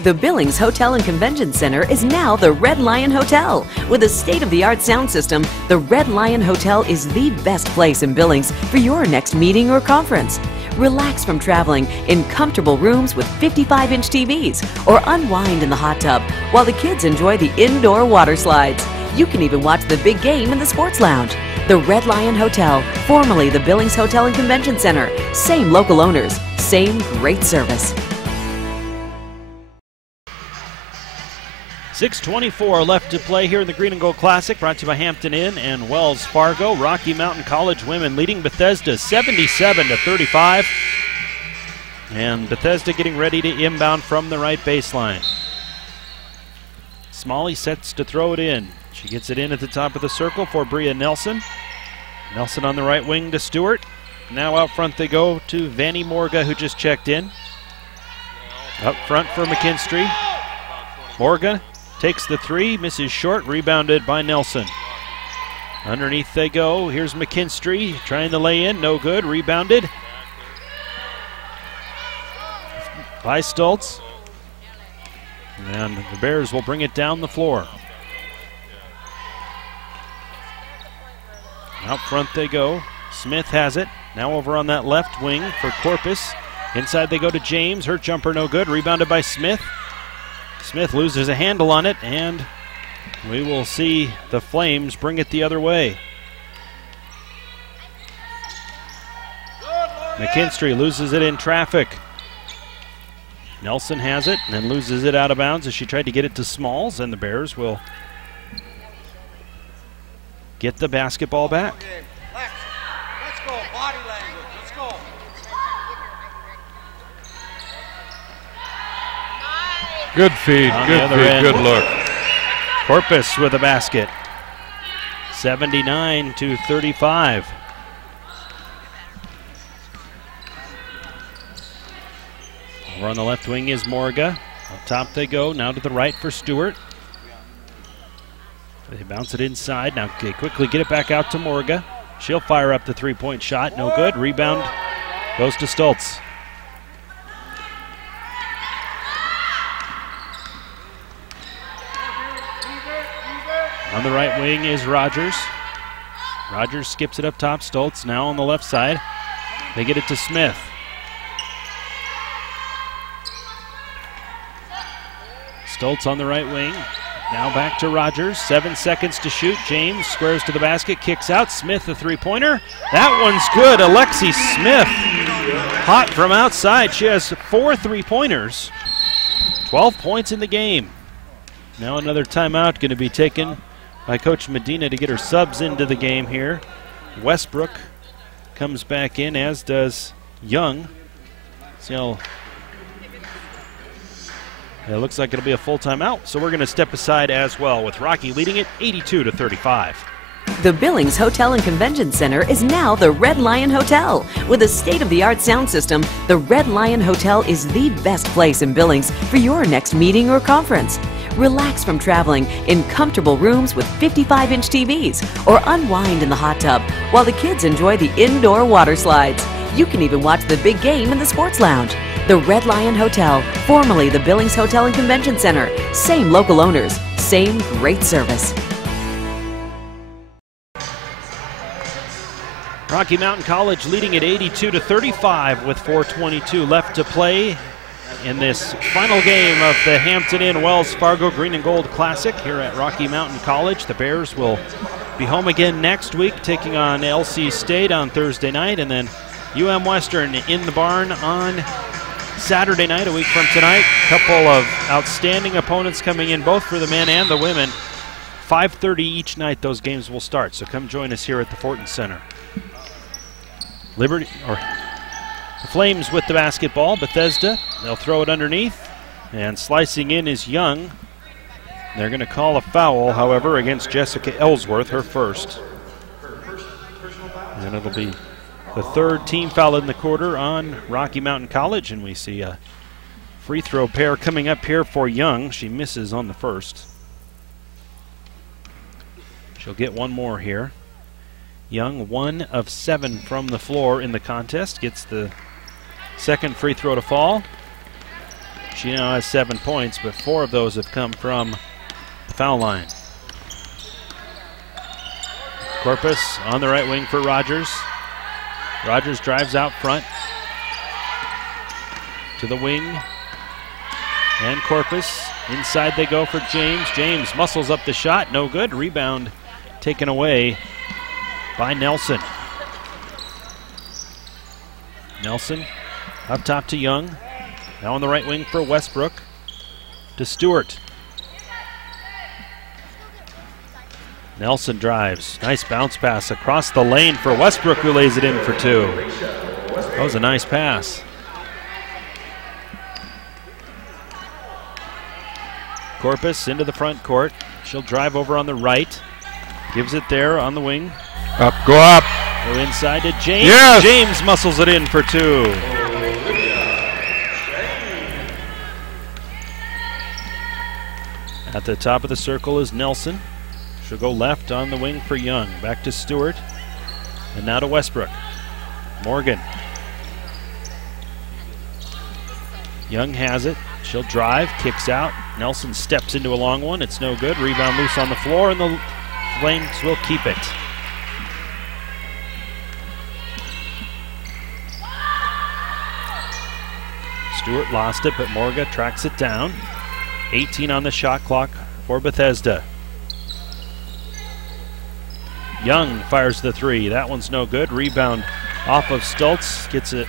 The Billings Hotel and Convention Center is now the Red Lion Hotel. With a state-of-the-art sound system, the Red Lion Hotel is the best place in Billings for your next meeting or conference. Relax from traveling in comfortable rooms with 55-inch TVs, or unwind in the hot tub while the kids enjoy the indoor water slides. You can even watch the big game in the sports lounge. The Red Lion Hotel, formerly the Billings Hotel and Convention Center. Same local owners, same great service. 6:24 left to play here in the Green and Gold Classic, brought to you by Hampton Inn and Wells Fargo. Rocky Mountain College women leading Bethesda 77-35. And Bethesda getting ready to inbound from the right baseline. Smalley sets to throw it in. She gets it in at the top of the circle for Bria Nelson. Nelson on the right wing to Stewart. Now out front they go to Vanny Morga, who just checked in. Up front for McKinstry. Morga takes the three, misses short, rebounded by Nelson. Underneath they go. Here's McKinstry trying to lay in, no good, rebounded by Stultz. And the Bears will bring it down the floor. Out front they go. Smith has it. Now over on that left wing for Corpus. Inside they go to James. Her jumper no good, rebounded by Smith. Smith loses a handle on it, and we will see the Flames bring it the other way. McKinstry loses it in traffic. Nelson has it and then loses it out of bounds as she tried to get it to Smalls, and the Bears will get the basketball back. Let's go, body language, let's go. Good feed, good look. Corpus with a basket. 79-35. Over on the left wing is Morga. Up top they go, now to the right for Stewart. They bounce it inside, now they quickly get it back out to Morga. She'll fire up the three-point shot, no good. Rebound goes to Stoltz. On the right wing is Rogers. Rogers skips it up top. Stoltz now on the left side. They get it to Smith. Stoltz on the right wing. Now back to Rogers. 7 seconds to shoot. James squares to the basket, kicks out. Smith, the three-pointer. That one's good. Alexi Smith, hot from outside. She has 4 three-pointers. 12 points in the game. Now another timeout going to be taken by Coach Medina to get her subs into the game here. Westbrook comes back in, as does Young. So it looks like it'll be a full timeout, so we're going to step aside as well, with Rocky leading it 82-35. The Billings Hotel and Convention Center is now the Red Lion Hotel. With a state-of-the-art sound system, the Red Lion Hotel is the best place in Billings for your next meeting or conference. Relax from traveling in comfortable rooms with 55-inch TVs, or unwind in the hot tub while the kids enjoy the indoor water slides. You can even watch the big game in the sports lounge. The Red Lion Hotel, formerly the Billings Hotel and Convention Center. Same local owners, same great service. Rocky Mountain College leading at 82-35 with 4:22 left to play in this final game of the Hampton Inn Wells Fargo Green and Gold Classic here at Rocky Mountain College. The Bears will be home again next week, taking on LC State on Thursday night, and then UM Western in the barn on Saturday night, a week from tonight. A couple of outstanding opponents coming in, both for the men and the women. 5:30 each night those games will start, so come join us here at the Fortin Center. The Flames with the basketball. Bethesda, they'll throw it underneath, and slicing in is Young. They're going to call a foul, however, against Jessica Ellsworth, her first. And it'll be the third team foul in the quarter on Rocky Mountain College, and we see a free throw pair coming up here for Young. She misses on the first. She'll get one more here. Young, 1 of 7 from the floor in the contest, gets the second free throw to fall. She now has 7 points, but 4 of those have come from the foul line. Corpus on the right wing for Rogers. Rogers drives out front to the wing. And Corpus, inside they go for James. James muscles up the shot, no good. Rebound taken away by Nelson. Nelson up top to Young. Now on the right wing for Westbrook. To Stewart. Nelson drives. Nice bounce pass across the lane for Westbrook, who lays it in for 2. That was a nice pass. Corpus into the front court. She'll drive over on the right. Gives it there on the wing. Up, go up. Go inside to James. Yes! James muscles it in for 2. At the top of the circle is Nelson. She'll go left on the wing for Young. Back to Stewart. And now to Westbrook. Morgan. Young has it. She'll drive, kicks out. Nelson steps into a long one. It's no good. Rebound loose on the floor, and the Flames will keep it. Stewart lost it, but Morga tracks it down. 18 on the shot clock for Bethesda. Young fires the 3. That one's no good. Rebound off of Stoltz. Gets it.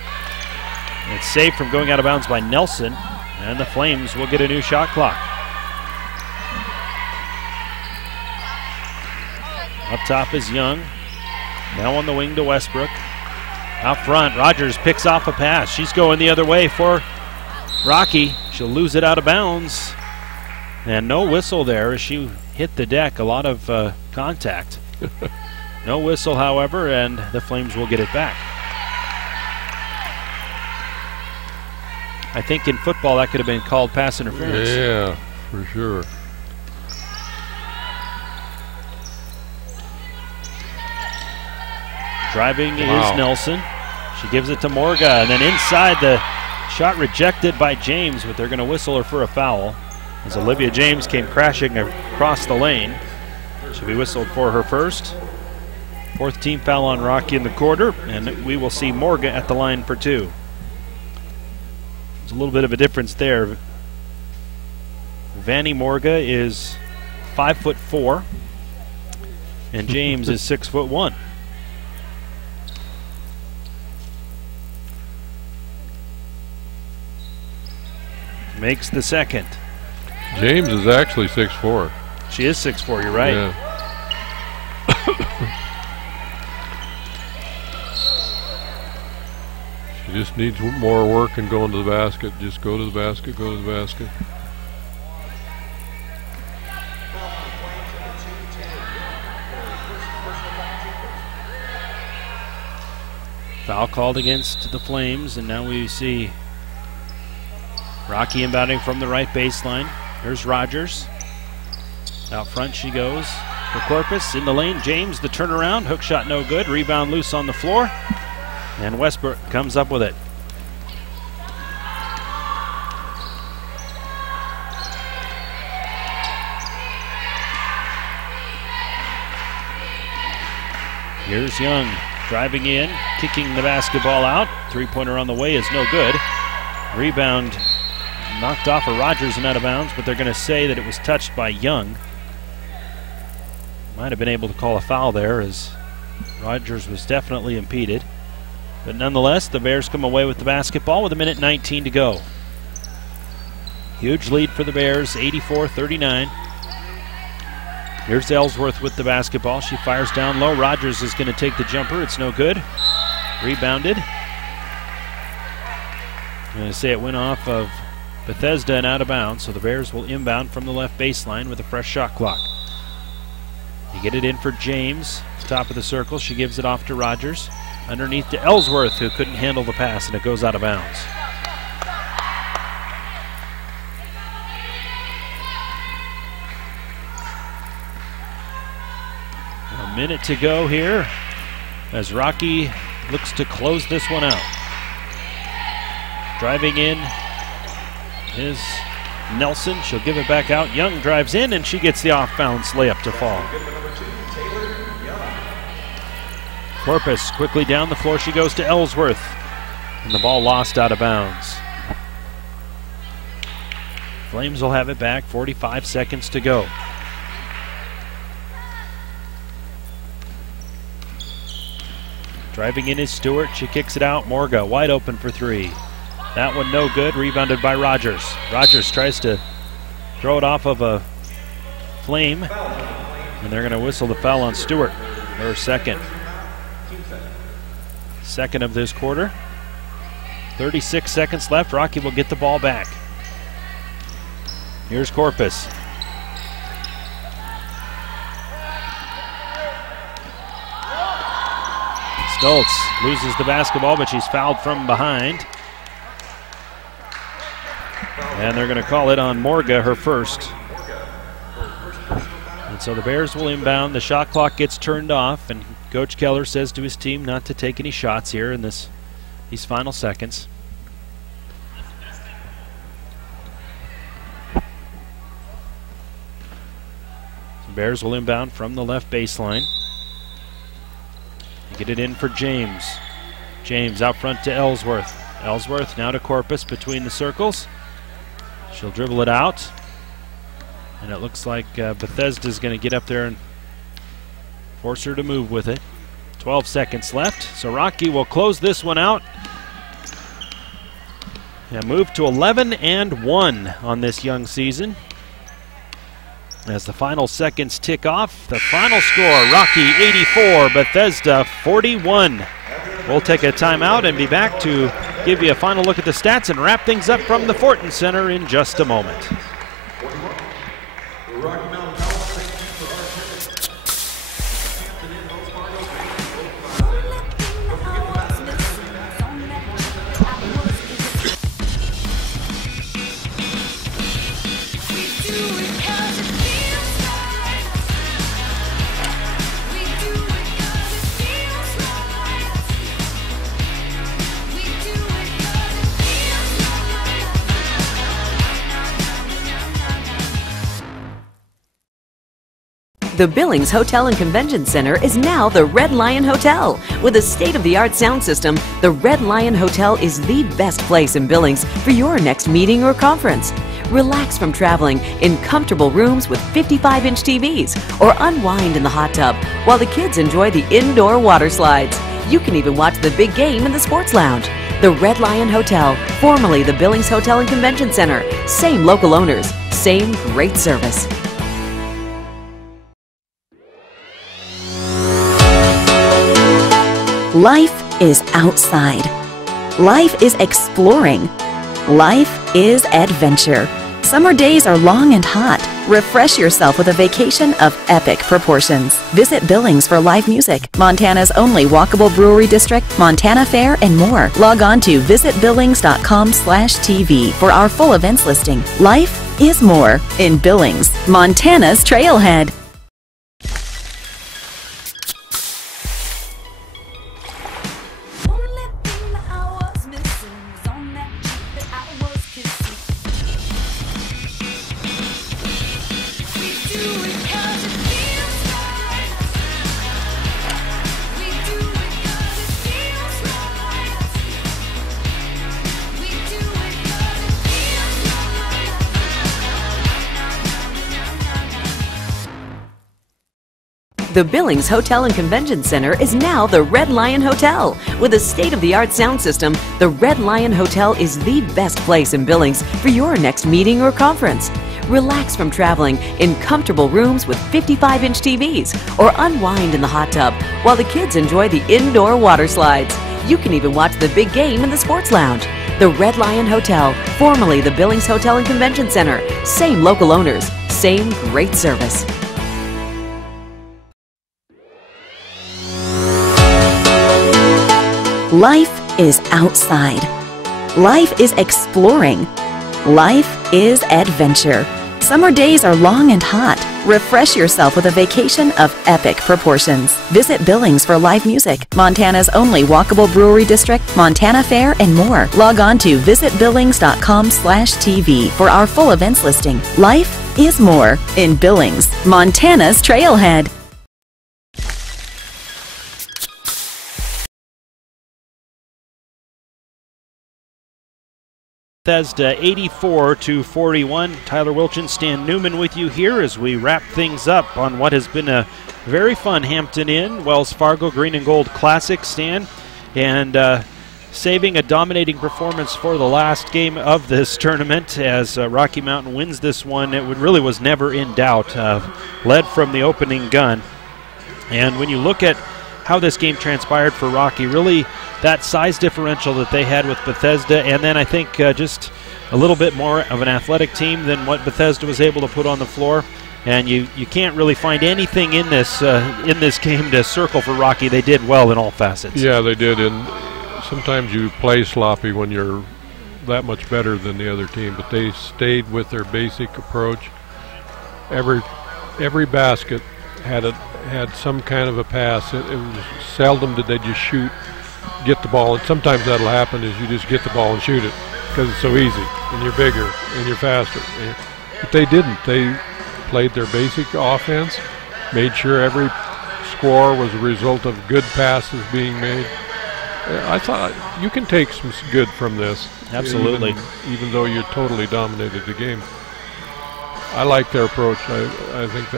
It's saved from going out of bounds by Nelson. And the Flames will get a new shot clock. Up top is Young. Now on the wing to Westbrook. Out front, Rogers picks off a pass. She's going the other way for Rocky. She'll lose it out of bounds. And no whistle there as she hit the deck. A lot of contact. No whistle, however, and the Flames will get it back. I think in football that could have been called pass interference. Yeah, for sure. Driving is Nelson. She gives it to Morga, and then inside, the shot rejected by James, but they're going to whistle her for a foul as Olivia James came crashing across the lane. She'll be whistled for her first. Fourth team foul on Rocky in the quarter, and we will see Morga at the line for 2. There's a little bit of a difference there. Vanny Morga is 5'4", and James is 6'1". Makes the second. James is actually 6'4". She is 6'4", you're right. Yeah. She just needs more work and going to the basket. Just go to the basket, go to the basket. Foul called against the Flames, and now we see Rocky inbounding from the right baseline. There's Rogers. Out front she goes for Corpus. In the lane, James, the turnaround. Hook shot no good. Rebound loose on the floor. And Westbrook comes up with it. Here's Young driving in, kicking the basketball out. Three-pointer on the way is no good. Rebound knocked off of Rogers and out of bounds, but they're going to say that it was touched by Young. Might have been able to call a foul there as Rogers was definitely impeded. But nonetheless, the Bears come away with the basketball with 1:19 to go. Huge lead for the Bears, 84-39. Here's Ellsworth with the basketball. She fires down low. Rogers is going to take the jumper. It's no good. Rebounded. I'm going to say it went off of Bethesda and out of bounds, so the Bears will inbound from the left baseline with a fresh shot clock. You get it in for James, top of the circle. She gives it off to Rogers. Underneath to Ellsworth, who couldn't handle the pass, and it goes out of bounds. A minute to go here as Rocky looks to close this one out. Driving in is Nelson. She'll give it back out. Young drives in, and she gets the off-bounds layup to fall. Corpus quickly down the floor. She goes to Ellsworth, and the ball lost out of bounds. Flames will have it back. 45 seconds to go. Driving in is Stewart. She kicks it out. Morga wide open for 3. That one no good. Rebounded by Rogers. Rogers tries to throw it off of a Flame, and they're going to whistle the foul on Stewart. Her second of this quarter. 36 seconds left. Rocky will get the ball back. Here's Corpus. Stoltz loses the basketball, but she's fouled from behind. And they're going to call it on Morga, her first. And so the Bears will inbound. The shot clock gets turned off, and Coach Keller says to his team not to take any shots here in these final seconds. The Bears will inbound from the left baseline. Get it in for James. James out front to Ellsworth. Ellsworth now to Corpus between the circles. She'll dribble it out. And it looks like Bethesda's going to get up there and force her to move with it. 12 seconds left. So Rocky will close this one out. and moved to 11-1 on this young season. As the final seconds tick off, the final score, Rocky 84, Bethesda 41. We'll take a timeout and be back to give you a final look at the stats and wrap things up from the Fortin Center in just a moment. The Billings Hotel and Convention Center is now the Red Lion Hotel. With a state-of-the-art sound system, the Red Lion Hotel is the best place in Billings for your next meeting or conference. Relax from traveling in comfortable rooms with 55-inch TVs or unwind in the hot tub while the kids enjoy the indoor water slides. You can even watch the big game in the sports lounge. The Red Lion Hotel, formerly the Billings Hotel and Convention Center. Same local owners, same great service. Life is outside. Life is exploring. Life is adventure. Summer days are long and hot. Refresh yourself with a vacation of epic proportions. Visit Billings for live music, Montana's only walkable brewery district, Montana Fair, and more. Log on to visitbillings.com/TV for our full events listing. Life is more in Billings, Montana's Trailhead. The Billings Hotel and Convention Center is now the Red Lion Hotel. With a state-of-the-art sound system, the Red Lion Hotel is the best place in Billings for your next meeting or conference. Relax from traveling in comfortable rooms with 55-inch TVs or unwind in the hot tub while the kids enjoy the indoor water slides. You can even watch the big game in the sports lounge. The Red Lion Hotel, formerly the Billings Hotel and Convention Center. Same local owners, same great service. Life is outside. Life is exploring. Life is adventure. Summer days are long and hot. Refresh yourself with a vacation of epic proportions. Visit Billings for live music, Montana's only walkable brewery district, Montana Fair, and more. Log on to visitbillings.com/TV for our full events listing. Life is more in Billings, Montana's Trailhead. Bethesda 84-41. Tyler Wilchin, Stan Newman with you here as we wrap things up on what has been a very fun Hampton Inn Wells Fargo Green and Gold Classic, Stan, and saving a dominating performance for the last game of this tournament as Rocky Mountain wins this one. It really was never in doubt, led from the opening gun. And when you look at how this game transpired for Rocky, really that size differential that they had with Bethesda, and then I think just a little bit more of an athletic team than what Bethesda was able to put on the floor. And you can't really find anything in this game to circle for Rocky. They did well in all facets. Yeah, they did, and sometimes you play sloppy when you're that much better than the other team, but they stayed with their basic approach. Every basket had some kind of a pass. It was seldom did they just shoot, get the ball, and sometimes that'll happen is you just get the ball and shoot it because it's so easy and you're bigger and you're faster. But they didn't. They played their basic offense, made sure every score was a result of good passes being made. I thought you can take some good from this. Absolutely. Even though you totally dominated the game. I like their approach. I think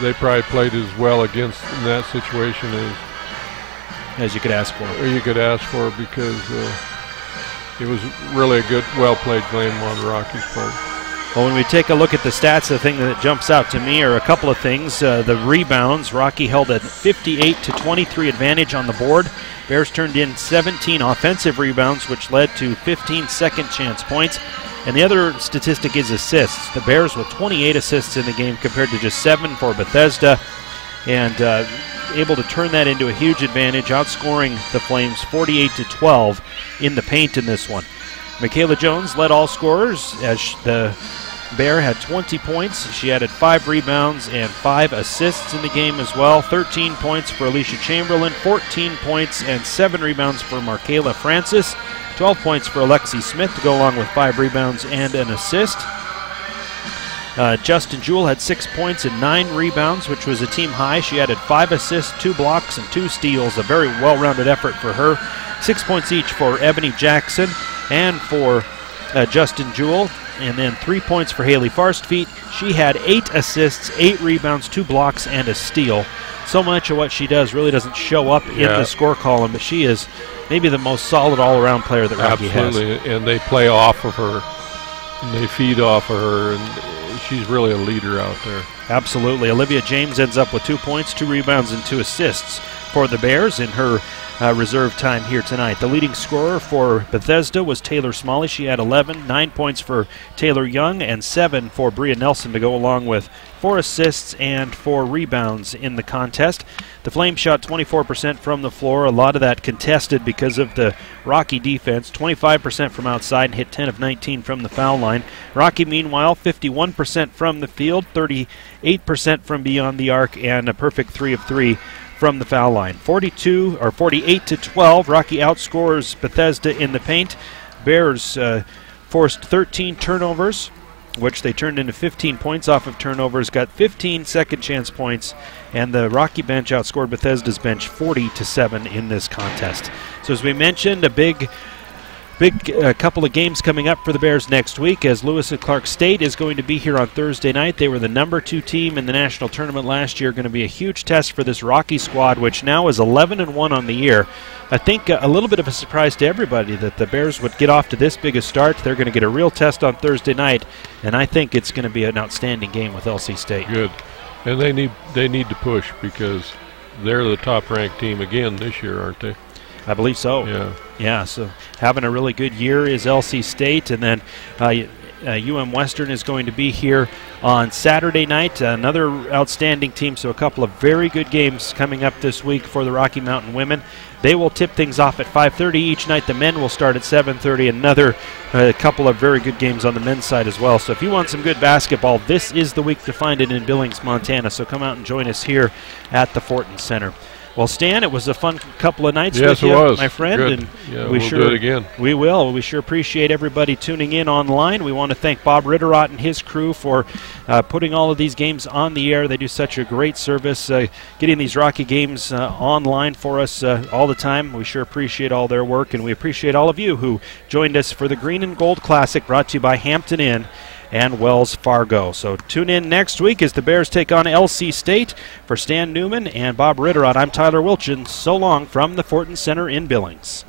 they probably played as well against in that situation as you could ask for. Or you could ask for because it was really a good, well-played game on Rocky's part. Well, when we take a look at the stats, the thing that jumps out to me are a couple of things. The rebounds, Rocky held a 58-23 advantage on the board. Bears turned in 17 offensive rebounds, which led to 15 second chance points. And the other statistic is assists. The Bears with 28 assists in the game compared to just 7 for Bethesda. And able to turn that into a huge advantage, outscoring the Flames 48-12 in the paint in this one. Michaela Jones led all scorers as the Bear had 20 points. She added 5 rebounds and 5 assists in the game as well. 13 points for Alicia Chamberlain, 14 points and 7 rebounds for Markayla Francis. 12 points for Alexi Smith to go along with 5 rebounds and an assist. Justin Jewell had 6 points and 9 rebounds, which was a team high. She added 5 assists, 2 blocks, and 2 steals. A very well-rounded effort for her. 6 points each for Ebony Jackson and for Justin Jewell. And then 3 points for Haley Farstfeet. She had 8 assists, 8 rebounds, 2 blocks, and a steal. So much of what she does really doesn't show up in the score column, but she is maybe the most solid all-around player that Rocky has. Absolutely, and they play off of her, and they feed off of her, and she's really a leader out there. Absolutely. Olivia James ends up with 2 points, 2 rebounds, and 2 assists for the Bears in her reserve time here tonight. The leading scorer for Bethesda was Taylor Smalley. She had 11, 9 points for Taylor Young, and 7 for Bria Nelson to go along with 4 assists and 4 rebounds in the contest. The Flames shot 24% from the floor, a lot of that contested because of the Rocky defense. 25% from outside and hit 10 of 19 from the foul line. Rocky, meanwhile, 51% from the field, 38% from beyond the arc, and a perfect 3 of 3 from the foul line. 48-12. Rocky outscores Bethesda in the paint. Bears forced 13 turnovers, which they turned into 15 points off of turnovers, got 15 second chance points, and the Rocky bench outscored Bethesda's bench 40-7 in this contest. So as we mentioned, a big couple of games coming up for the Bears next week, as Lewis and Clark State is going to be here on Thursday night. They were the number 2 team in the national tournament last year. Going to be a huge test for this Rocky squad, which now is 11-1 on the year. I think a little bit of a surprise to everybody that the Bears would get off to this big a start. They're going to get a real test on Thursday night, and I think it's going to be an outstanding game with LC State. Good. And they need to push because they're the top-ranked team again this year, aren't they? I believe so. Yeah, so having a really good year is LC State, and then UM Western is going to be here on Saturday night. Another outstanding team, so a couple of very good games coming up this week for the Rocky Mountain women. They will tip things off at 5:30 each night. The men will start at 7:30. Another couple of very good games on the men's side as well. So if you want some good basketball, this is the week to find it in Billings, Montana. So come out and join us here at the Fortin Center. Well, Stan, it was a fun couple of nights with you, my friend. Good. And yeah, we'll do it again. We will. We sure appreciate everybody tuning in online. We want to thank Bob Ritterott and his crew for putting all of these games on the air. They do such a great service getting these Rocky games online for us all the time. We sure appreciate all their work, and we appreciate all of you who joined us for the Green and Gold Classic, brought to you by Hampton Inn and Wells Fargo. So tune in next week as the Bears take on LC State. For Stan Newman and Bob Ritterott, I'm Tyler Wilchin. So long from the Fortin Center in Billings.